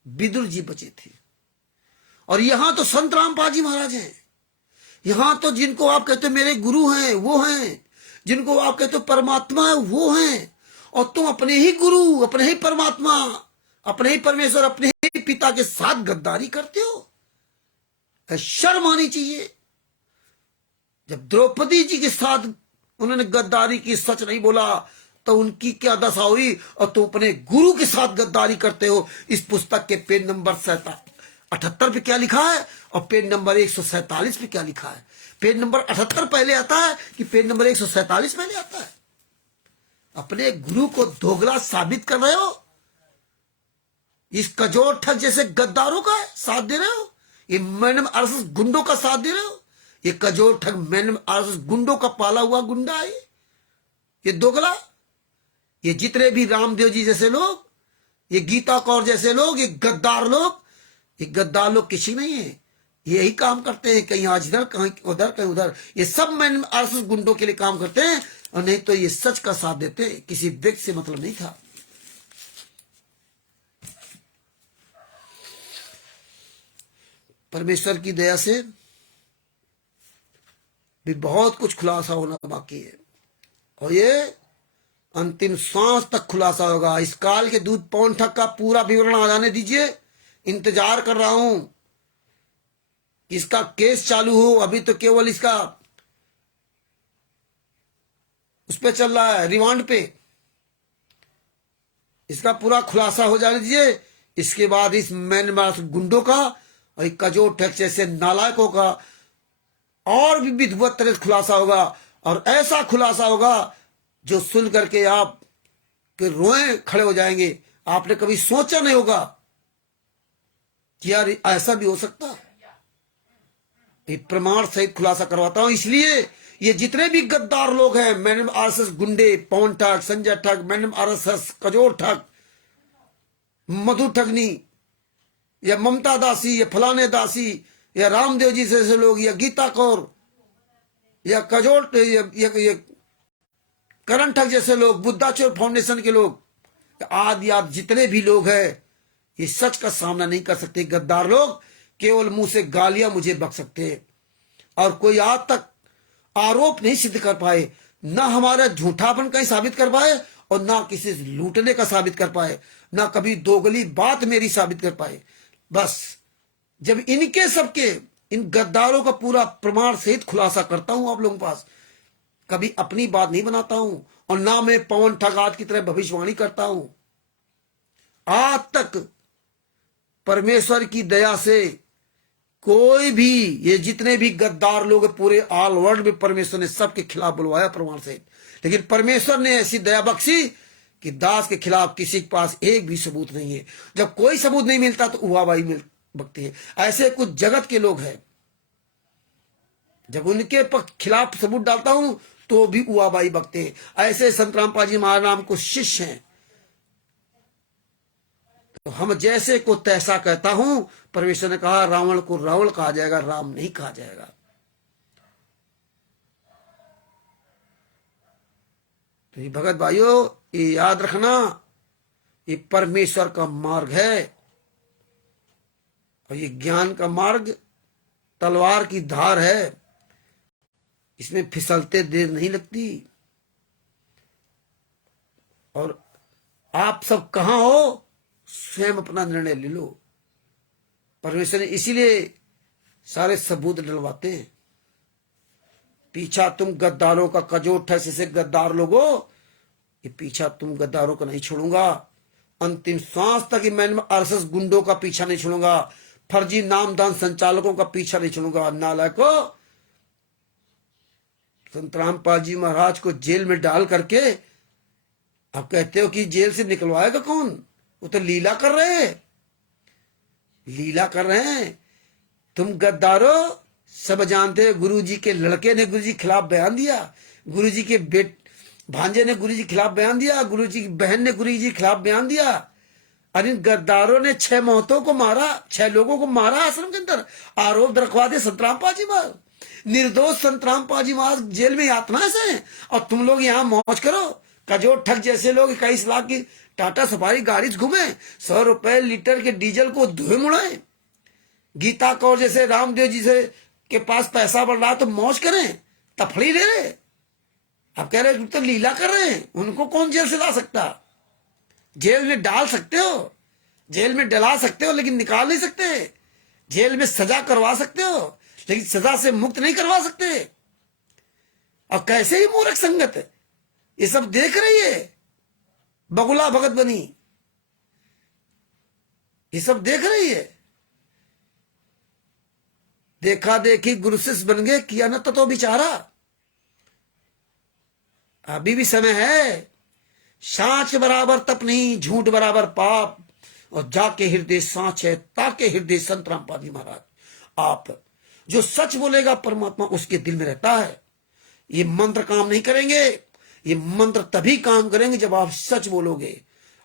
विदुर जी बचे थे। और यहां तो संत रामपाल जी महाराज हैं। यहां तो जिनको आप कहते हो मेरे गुरु हैं वो हैं, जिनको आप कहते हो परमात्मा है वो हैं, और तुम अपने ही गुरु, अपने ही परमात्मा, अपने ही परमेश्वर, अपने ही पिता के साथ गद्दारी करते हो। शर्म आनी चाहिए। जब द्रौपदी जी के साथ उन्होंने गद्दारी की, सच नहीं बोला, तो उनकी क्या दशा हुई? और तुम अपने गुरु के साथ गद्दारी करते हो। इस पुस्तक के पेज नंबर 78 पे क्या लिखा है, और पेज नंबर 147 पे क्या लिखा है? पेज नंबर 78 पहले आता है कि पेज नंबर 147 पहले आता है? अपने गुरु को दोगला साबित कर रहे हो। इस कजोर ठग जैसे गद्दारों का साथ दे रहे हो। ये मैनम आरएसएस गुंडों का साथ दे रहे हो। ये कजोर ठग मैनम आरएसएस गुंडों का पाला हुआ गुंडा है। ये दोगला, ये जितने भी रामदेव जी जैसे लोग, ये गीता कौर जैसे लोग, ये गद्दार लोग, ये गद्दार लोग किसी नहीं है। यही काम करते हैं, कहीं आज इधर कहीं उधर कहीं उधर। ये सब मैन आरएसएस गुंडों के लिए काम करते हैं, और नहीं तो ये सच का साथ देते। किसी व्यक्ति से मतलब नहीं था। परमेश्वर की दया से भी बहुत कुछ खुलासा होना बाकी है, और ये अंतिम सांस तक खुलासा होगा। इस काल के दूध पवन ठग का पूरा विवरण आ जाने दीजिए। इंतजार कर रहा हूं, इसका केस चालू हो। अभी तो केवल इसका उस पे चल रहा है, रिमांड पे। इसका पूरा खुलासा हो जाने दीजिए। इसके बाद इस म्यांमार गुंडों का और कजोर ठग जैसे नालायकों का और भी विधिवत तरह खुलासा होगा, और ऐसा खुलासा होगा जो सुन करके आप के रोए खड़े हो जाएंगे। आपने कभी सोचा नहीं होगा कि यार ऐसा भी हो सकता। ये प्रमाण सहित खुलासा करवाता हूं। इसलिए ये जितने भी गद्दार लोग हैं, मैडम आरएसएस गुंडे, पवन ठग, संजय ठग, मैडम आरएसएस कजोर ठग, मधु ठगनी, या ममता दासी, या फलाने दासी, या रामदेव जी जैसे लोग, या गीता कौर, या कजोर, या करण ठग जैसे लोग, बुद्धाचोर फाउंडेशन के लोग, आदि आदि जितने भी लोग हैं, ये सच का सामना नहीं कर सकते। गद्दार लोग केवल मुंह से गालियां मुझे बक सकते हैं, और कोई आज तक आरोप नहीं सिद्ध कर पाए, ना हमारा झूठापन कहीं साबित कर पाए, और ना किसी से लूटने का साबित कर पाए, ना कभी दोगली बात मेरी साबित कर पाए। बस जब इनके सबके, इन गद्दारों का पूरा प्रमाण सहित खुलासा करता हूं आप लोगों के पास, कभी अपनी बात नहीं बनाता हूं, और ना मैं पवन ठगात की तरह भविष्यवाणी करता हूं। आज तक परमेश्वर की दया से कोई भी, ये जितने भी गद्दार लोग पूरे ऑल वर्ल्ड में, परमेश्वर ने सबके खिलाफ बुलवाया प्रमाण से। लेकिन परमेश्वर ने ऐसी दया बख्शी कि दास के खिलाफ किसी के पास एक भी सबूत नहीं है। जब कोई सबूत नहीं मिलता तो उहाबाई बकती है। ऐसे कुछ जगत के लोग हैं, जब उनके खिलाफ सबूत डालता हूं तो भी उहाबाई बकते हैं। ऐसे संत रामपाल जी महाराज नाम को शिष्य हैं। तो हम जैसे को तैसा कहता हूं। परमेश्वर ने कहा रावण को रावण कहा जाएगा, राम नहीं कहा जाएगा। तो ये भगत भाइयों, ये याद रखना, ये परमेश्वर का मार्ग है, और ये ज्ञान का मार्ग तलवार की धार है। इसमें फिसलते देर नहीं लगती। और आप सब कहां हो, स्वयं अपना निर्णय ले लो। परमेश्वर ने इसीलिए सारे सबूत डलवाते हैं। पीछा तुम गद्दारों का, कजोर ठग से गद्दार लोगो, ये पीछा तुम गद्दारों का नहीं छोड़ूंगा। अंतिम सांस तक मैंने आरएसएस गुंडों का पीछा नहीं छोड़ूंगा। फर्जी नामदान संचालकों का पीछा नहीं छोड़ूंगा। नालायको, संत रामपाल जी महाराज को जेल में डाल करके आप कहते हो कि जेल से निकलवाएगा कौन? वो तो लीला कर रहे हैं, लीला कर रहे हैं। तुम गद्दारों सब जानते हो, गुरुजी के लड़के ने गुरुजी के खिलाफ बयान दिया, गुरुजी के भांजे ने गुरुजी के खिलाफ बयान दिया, गुरुजी की बहन ने गुरुजी के खिलाफ बयान दिया। और इन गद्दारों ने 6 महतों को मारा, 6 लोगों को मारा आश्रम के अंदर। आरोप रखवा दे संत रामपाल जी महाराज, निर्दोष संत रामपाल जी महाराज जेल में यातना से, और तुम लोग यहाँ मौज करो। कजोर ठग जैसे लोग 21 लाख की टाटा सफारी गाड़ी घूमे, 100 रुपए लीटर के डीजल को धोए मुड़ाए। गीता कौर जैसे रामदेव जी से के पास पैसा बढ़ रहा तो मौज करें, तफड़ी ले रहे। आप कह रहे तो लीला कर रहे हैं। उनको कौन जेल से ला सकता? जेल में डाल सकते हो, जेल में डला सकते हो, लेकिन निकाल नहीं सकते। जेल में सजा करवा सकते हो, लेकिन सजा से मुक्त नहीं करवा सकते। और कैसे ही मूर्ख संगत है, ये सब देख रही है। बगुला भगत बनी, ये सब देख रही है। देखा देखी गुरु शिष्य बन गए, किया न तो बिचारा। अभी भी समय है। सांच बराबर तप नहीं, झूठ बराबर पाप, और जाके हृदय सांच है, ताके हृदय संत रामपाल जी महाराज। आप जो सच बोलेगा परमात्मा उसके दिल में रहता है। ये मंत्र काम नहीं करेंगे, ये मंत्र तभी काम करेंगे जब आप सच बोलोगे।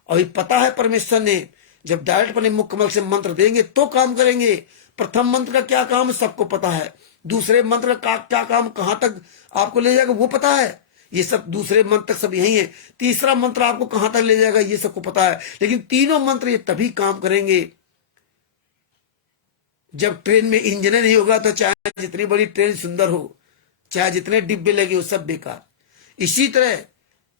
और ये पता है परमेश्वर ने जब डायरेक्ट अपने मुक्कमल से मंत्र देंगे तो काम करेंगे। प्रथम मंत्र का क्या काम सबको पता है, दूसरे मंत्र का क्या काम कहां तक आपको ले जाएगा वो पता है, ये सब दूसरे मंत्र तक सब यही है। तीसरा मंत्र आपको कहां तक ले जाएगा ये सबको पता है। लेकिन तीनों मंत्र ये तभी काम करेंगे जब ट्रेन में इंजन नहीं होगा तो चाहे जितनी बड़ी ट्रेन सुंदर हो, चाहे जितने डिब्बे लगे हो, सब बेकार। इसी तरह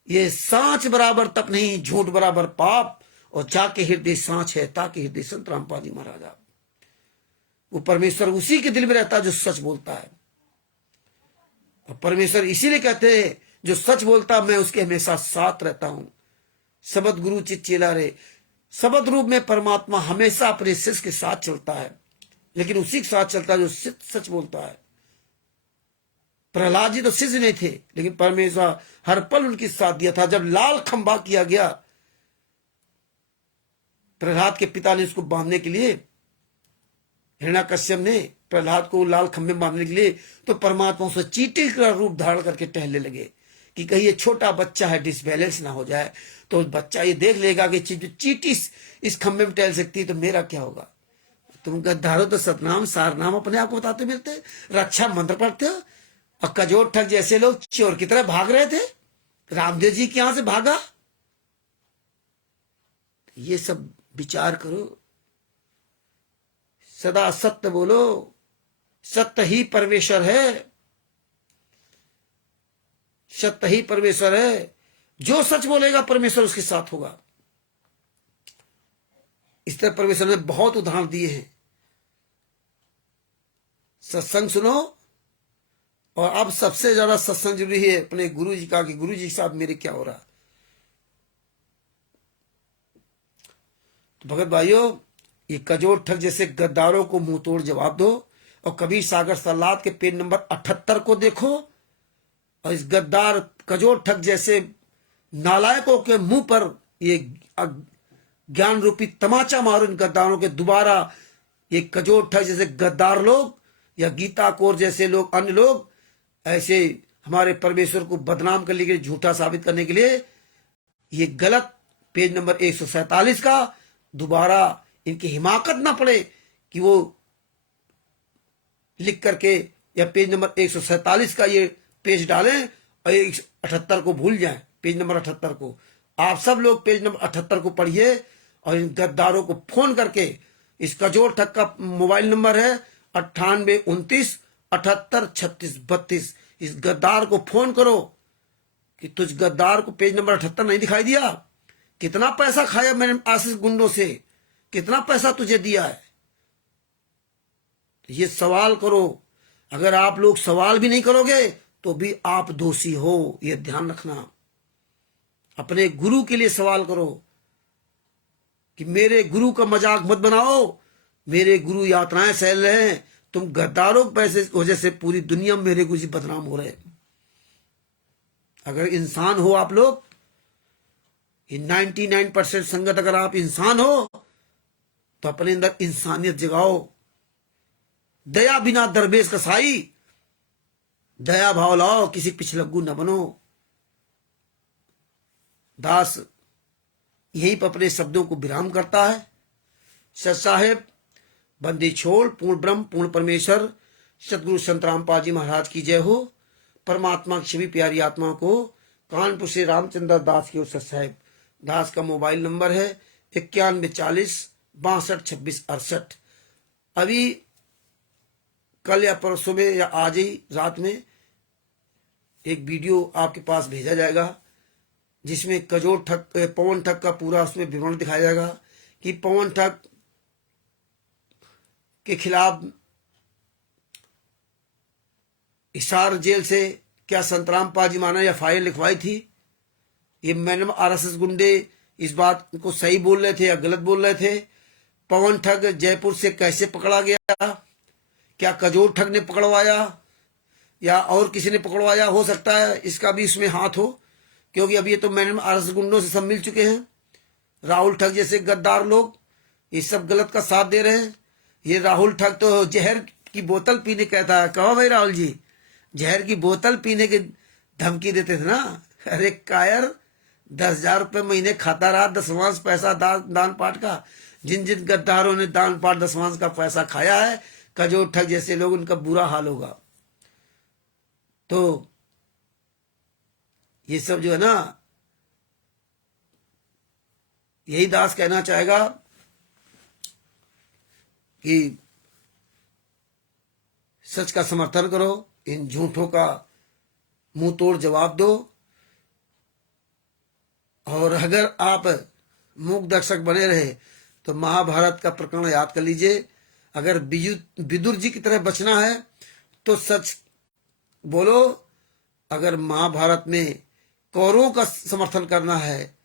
ये सांच बराबर तप नहीं, झूठ बराबर पाप, और जाके हृदय सांच है ताकि हृदय संत रामपाल जी महाराज आप। वो परमेश्वर उसी के दिल में रहता है जो सच बोलता है। और परमेश्वर इसीलिए कहते हैं जो सच बोलता मैं उसके हमेशा साथ रहता हूं। सबद गुरु चित चेला रे, सबद रूप में परमात्मा हमेशा अपने शिष्य के साथ चलता है, लेकिन उसी के साथ चलता है जो सच बोलता है। प्रहलाद जी तो शिष्य नहीं थे, लेकिन परमेश्वर हर पल उनके साथ दिया था। जब लाल खंबा किया गया प्रहलाद के पिता ने उसको बांधने के लिए, हिरण्याकश्यप ने प्रहलाद को लाल खंबे में बांधने के लिए, तो परमात्मा उसे चींटी का रूप धारण करके टहलने लगे कि कहीं ये छोटा बच्चा है डिसबैलेंस ना हो जाए, तो बच्चा ये देख लेगा कि चींटी इस खंबे में टहल सकती है तो मेरा क्या होगा। तुम गद्दारो तो सतनाम सारनाम अपने आप को बताते मिलते, रक्षा मंत्र पढ़ते हो, और कजोर ठग जैसे लोग चोर की तरह भाग रहे थे। रामदेव जी के यहां से भागा। ये सब विचार करो, सदा सत्य बोलो, सत्य ही परमेश्वर है, सत्य ही परमेश्वर है। जो सच बोलेगा परमेश्वर उसके साथ होगा। इस तरह परमेश्वर ने बहुत उदाहरण दिए हैं। सत्संग सुनो, और अब सबसे ज्यादा सत्संग जरूरी है अपने गुरु जी का, कि गुरु जी के साथ मेरे क्या हो रहा। तो भगत भाइयों, ये कजोर ठग जैसे गद्दारों को मुंह तोड़ जवाब दो, और कबीर सागर सलाद के पेज नंबर 78 को देखो, और इस गद्दार कजोर ठग जैसे नालायकों के मुंह पर ये ज्ञान रूपी तमाचा मारो। इन गद्दारों के दोबारा ये कजोर ठग जैसे गद्दार लोग या गीता कोर जैसे लोग, अन्य लोग ऐसे हमारे परमेश्वर को बदनाम करने के लिए, झूठा साबित करने के लिए, ये गलत पेज नंबर 147 का दोबारा इनकी हिमाकत ना पड़े कि वो लिख करके या पेज नंबर 147 का ये पेज डालें और 78 को भूल जाएं। पेज नंबर 78 को आप सब लोग पेज नंबर 78 को पढ़िए, और इन गद्दारों को फोन करके, इस कजोर ठग का मोबाइल नंबर है 9829783632। इस गद्दार को फोन करो कि तुझ गद्दार को पेज नंबर 78 नहीं दिखाई दिया, कितना पैसा खाया मैंने आशीष गुंडों से, कितना पैसा तुझे दिया है। ये सवाल करो। अगर आप लोग सवाल भी नहीं करोगे तो भी आप दोषी हो, ये ध्यान रखना। अपने गुरु के लिए सवाल करो कि मेरे गुरु का मजाक मत बनाओ, मेरे गुरु यात्राएं सह रहे हैं, तुम गद्दारों के पैसे की वजह से पूरी दुनिया में मेरे गुरु जी बदनाम हो रहे हैं। अगर इंसान हो आप लोग, ये 99% संगत, अगर आप इंसान हो तो अपने अंदर इंसानियत जगाओ। दया बिना दरवेश कसाई, दया भाव लाओ, किसी पिछलग्गू न बनो। दास यहीं पर अपने शब्दों को विराम करता है। सत साहेब, बंदी छोड़, पूर्ण ब्रह्म पूर्ण परमेश्वर सतगुरु संत रामपाल जी महाराज की जय हो। परमात्मा की सभी प्यारी आत्मा को कानपुर से रामचंद्र दास की ओर से साहेब। दास का मोबाइल नंबर है 9140622668। अभी कल या परसों में या आज ही रात में एक वीडियो आपके पास भेजा जाएगा, जिसमें कजोर ठग, पवन ठग का पूरा उसमें विवरण दिखाया जाएगा कि पवन ठग के खिलाफ हिसार जेल से क्या संत रामपाल जी महाराज ने एफआईआर लिखवाई थी। ये मैडम आरएसएस गुंडे इस बात को सही बोल रहे थे या गलत बोल रहे थे। पवन ठग जयपुर से कैसे पकड़ा गया, क्या कजोर ठग ने पकड़वाया या और किसी ने पकड़वाया, हो सकता है इसका भी इसमें हाथ हो, क्योंकि अभी ये तो मैडम आरएसएस गुंडों से सब मिल चुके हैं। राहुल ठग जैसे गद्दार लोग ये सब गलत का साथ दे रहे हैं। ये राहुल ठग तो जहर की बोतल पीने कहता है, कहो भाई राहुल जी, जहर की बोतल पीने की धमकी देते थे ना अरे कायर, 10,000 रुपये महीने खाता रहा, दसवांश पैसा दान पाठ का। जिन जिन गद्दारों ने दान पाठ दसवांश का पैसा खाया है, कजो ठग जैसे लोग, उनका बुरा हाल होगा। तो ये सब जो है ना, यही दास कहना चाहेगा कि सच का समर्थन करो, इन झूठों का मुंह तोड़ जवाब दो। और अगर आप मूक दर्शक बने रहे तो महाभारत का प्रकरण याद कर लीजिए। अगर विदुर जी की तरह बचना है तो सच बोलो। अगर महाभारत में कौरवों का समर्थन करना है,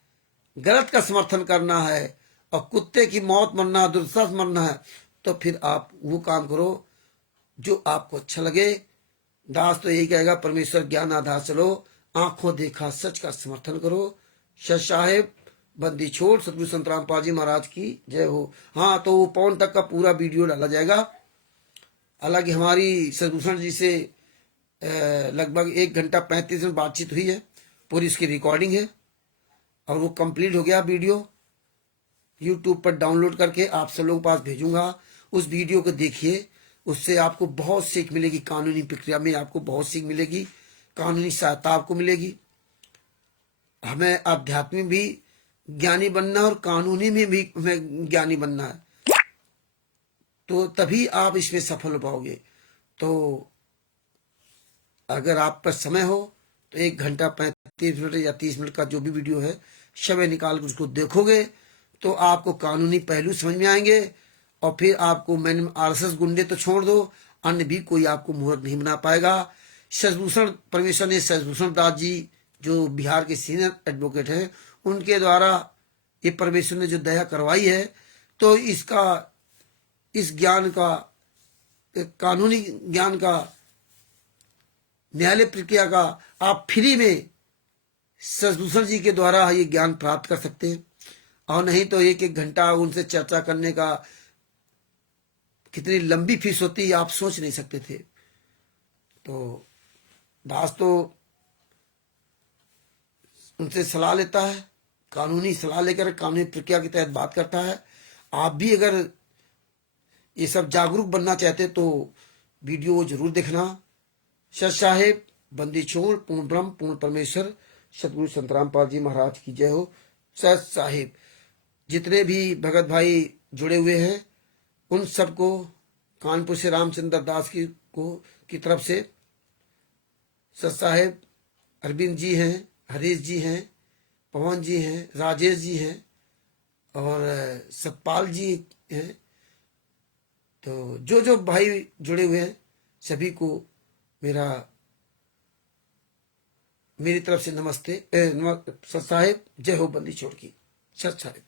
गलत का समर्थन करना है और कुत्ते की मौत मरना, दुर्दशा मरना है, तो फिर आप वो काम करो जो आपको अच्छा लगे। दास तो यही कहेगा, परमेश्वर ज्ञान आधार चलो, आंखों देखा सच का समर्थन करो। सच साहेब बंदी छोड़, सतगुरु संत रामपाल जी महाराज की जय हो। हाँ, तो वो पौन तक का पूरा वीडियो डाला जाएगा। हालांकि हमारी सदभूषण जी से लगभग 1 घंटा 35 मिनट बातचीत हुई है, पूरी इसकी रिकॉर्डिंग है और वो कंप्लीट हो गया वीडियो। यूट्यूब पर डाउनलोड करके आप सब लोगों के पास भेजूंगा। उस वीडियो को देखिए, उससे आपको बहुत सीख मिलेगी। कानूनी प्रक्रिया में आपको बहुत सीख मिलेगी, कानूनी सहायता आपको मिलेगी। हमें आध्यात्मिक भी ज्ञानी बनना और कानूनी में भी हमें ज्ञानी बनना है, तो तभी आप इसमें सफल हो पाओगे। तो अगर आप पर समय हो तो 1 घंटा 35 मिनट या 30 मिनट का जो भी वीडियो है, समय निकाल कर उसको देखोगे तो आपको कानूनी पहलू समझ में आएंगे। और फिर आपको, मैंने आरएसएस गुंडे तो छोड़ दो, अन्य भी कोई आपको मूर्ख नहीं बना पाएगा। शशभूषण परमेश्वर ने, शशभूषण दास जी जो बिहार के सीनियर एडवोकेट हैं, उनके द्वारा ये परमेश्वर ने जो दया करवाई है, तो इसका, इस ज्ञान का, कानूनी ज्ञान का, न्यायालय प्रक्रिया का आप फ्री में शशभूषण जी के द्वारा ये ज्ञान प्राप्त कर सकते हैं। और नहीं तो 1-1 घंटा उनसे चर्चा करने का कितनी लंबी फीस होती है, आप सोच नहीं सकते थे। तो दास तो उनसे सलाह लेता है, कानूनी सलाह लेकर कानूनी प्रक्रिया के तहत बात करता है। आप भी अगर ये सब जागरूक बनना चाहते तो वीडियो जरूर देखना। सच साहेब बंदी छोड़, पूर्ण ब्रह्म पूर्ण परमेश्वर सतगुरु संत रामपाल जी महाराज की जय हो। सच साहेब जितने भी भगत भाई जुड़े हुए हैं, उन सबको कानपुर से रामचंद्र दास की तरफ से, सच साहेब अरविंद जी हैं, हरीश जी हैं, पवन जी हैं, राजेश जी हैं और सतपाल जी हैं। तो जो जो भाई जुड़े हुए हैं सभी को मेरी तरफ से नमस्ते। सत साहेब जय हो बंदी छोड़ की। सत साहेब।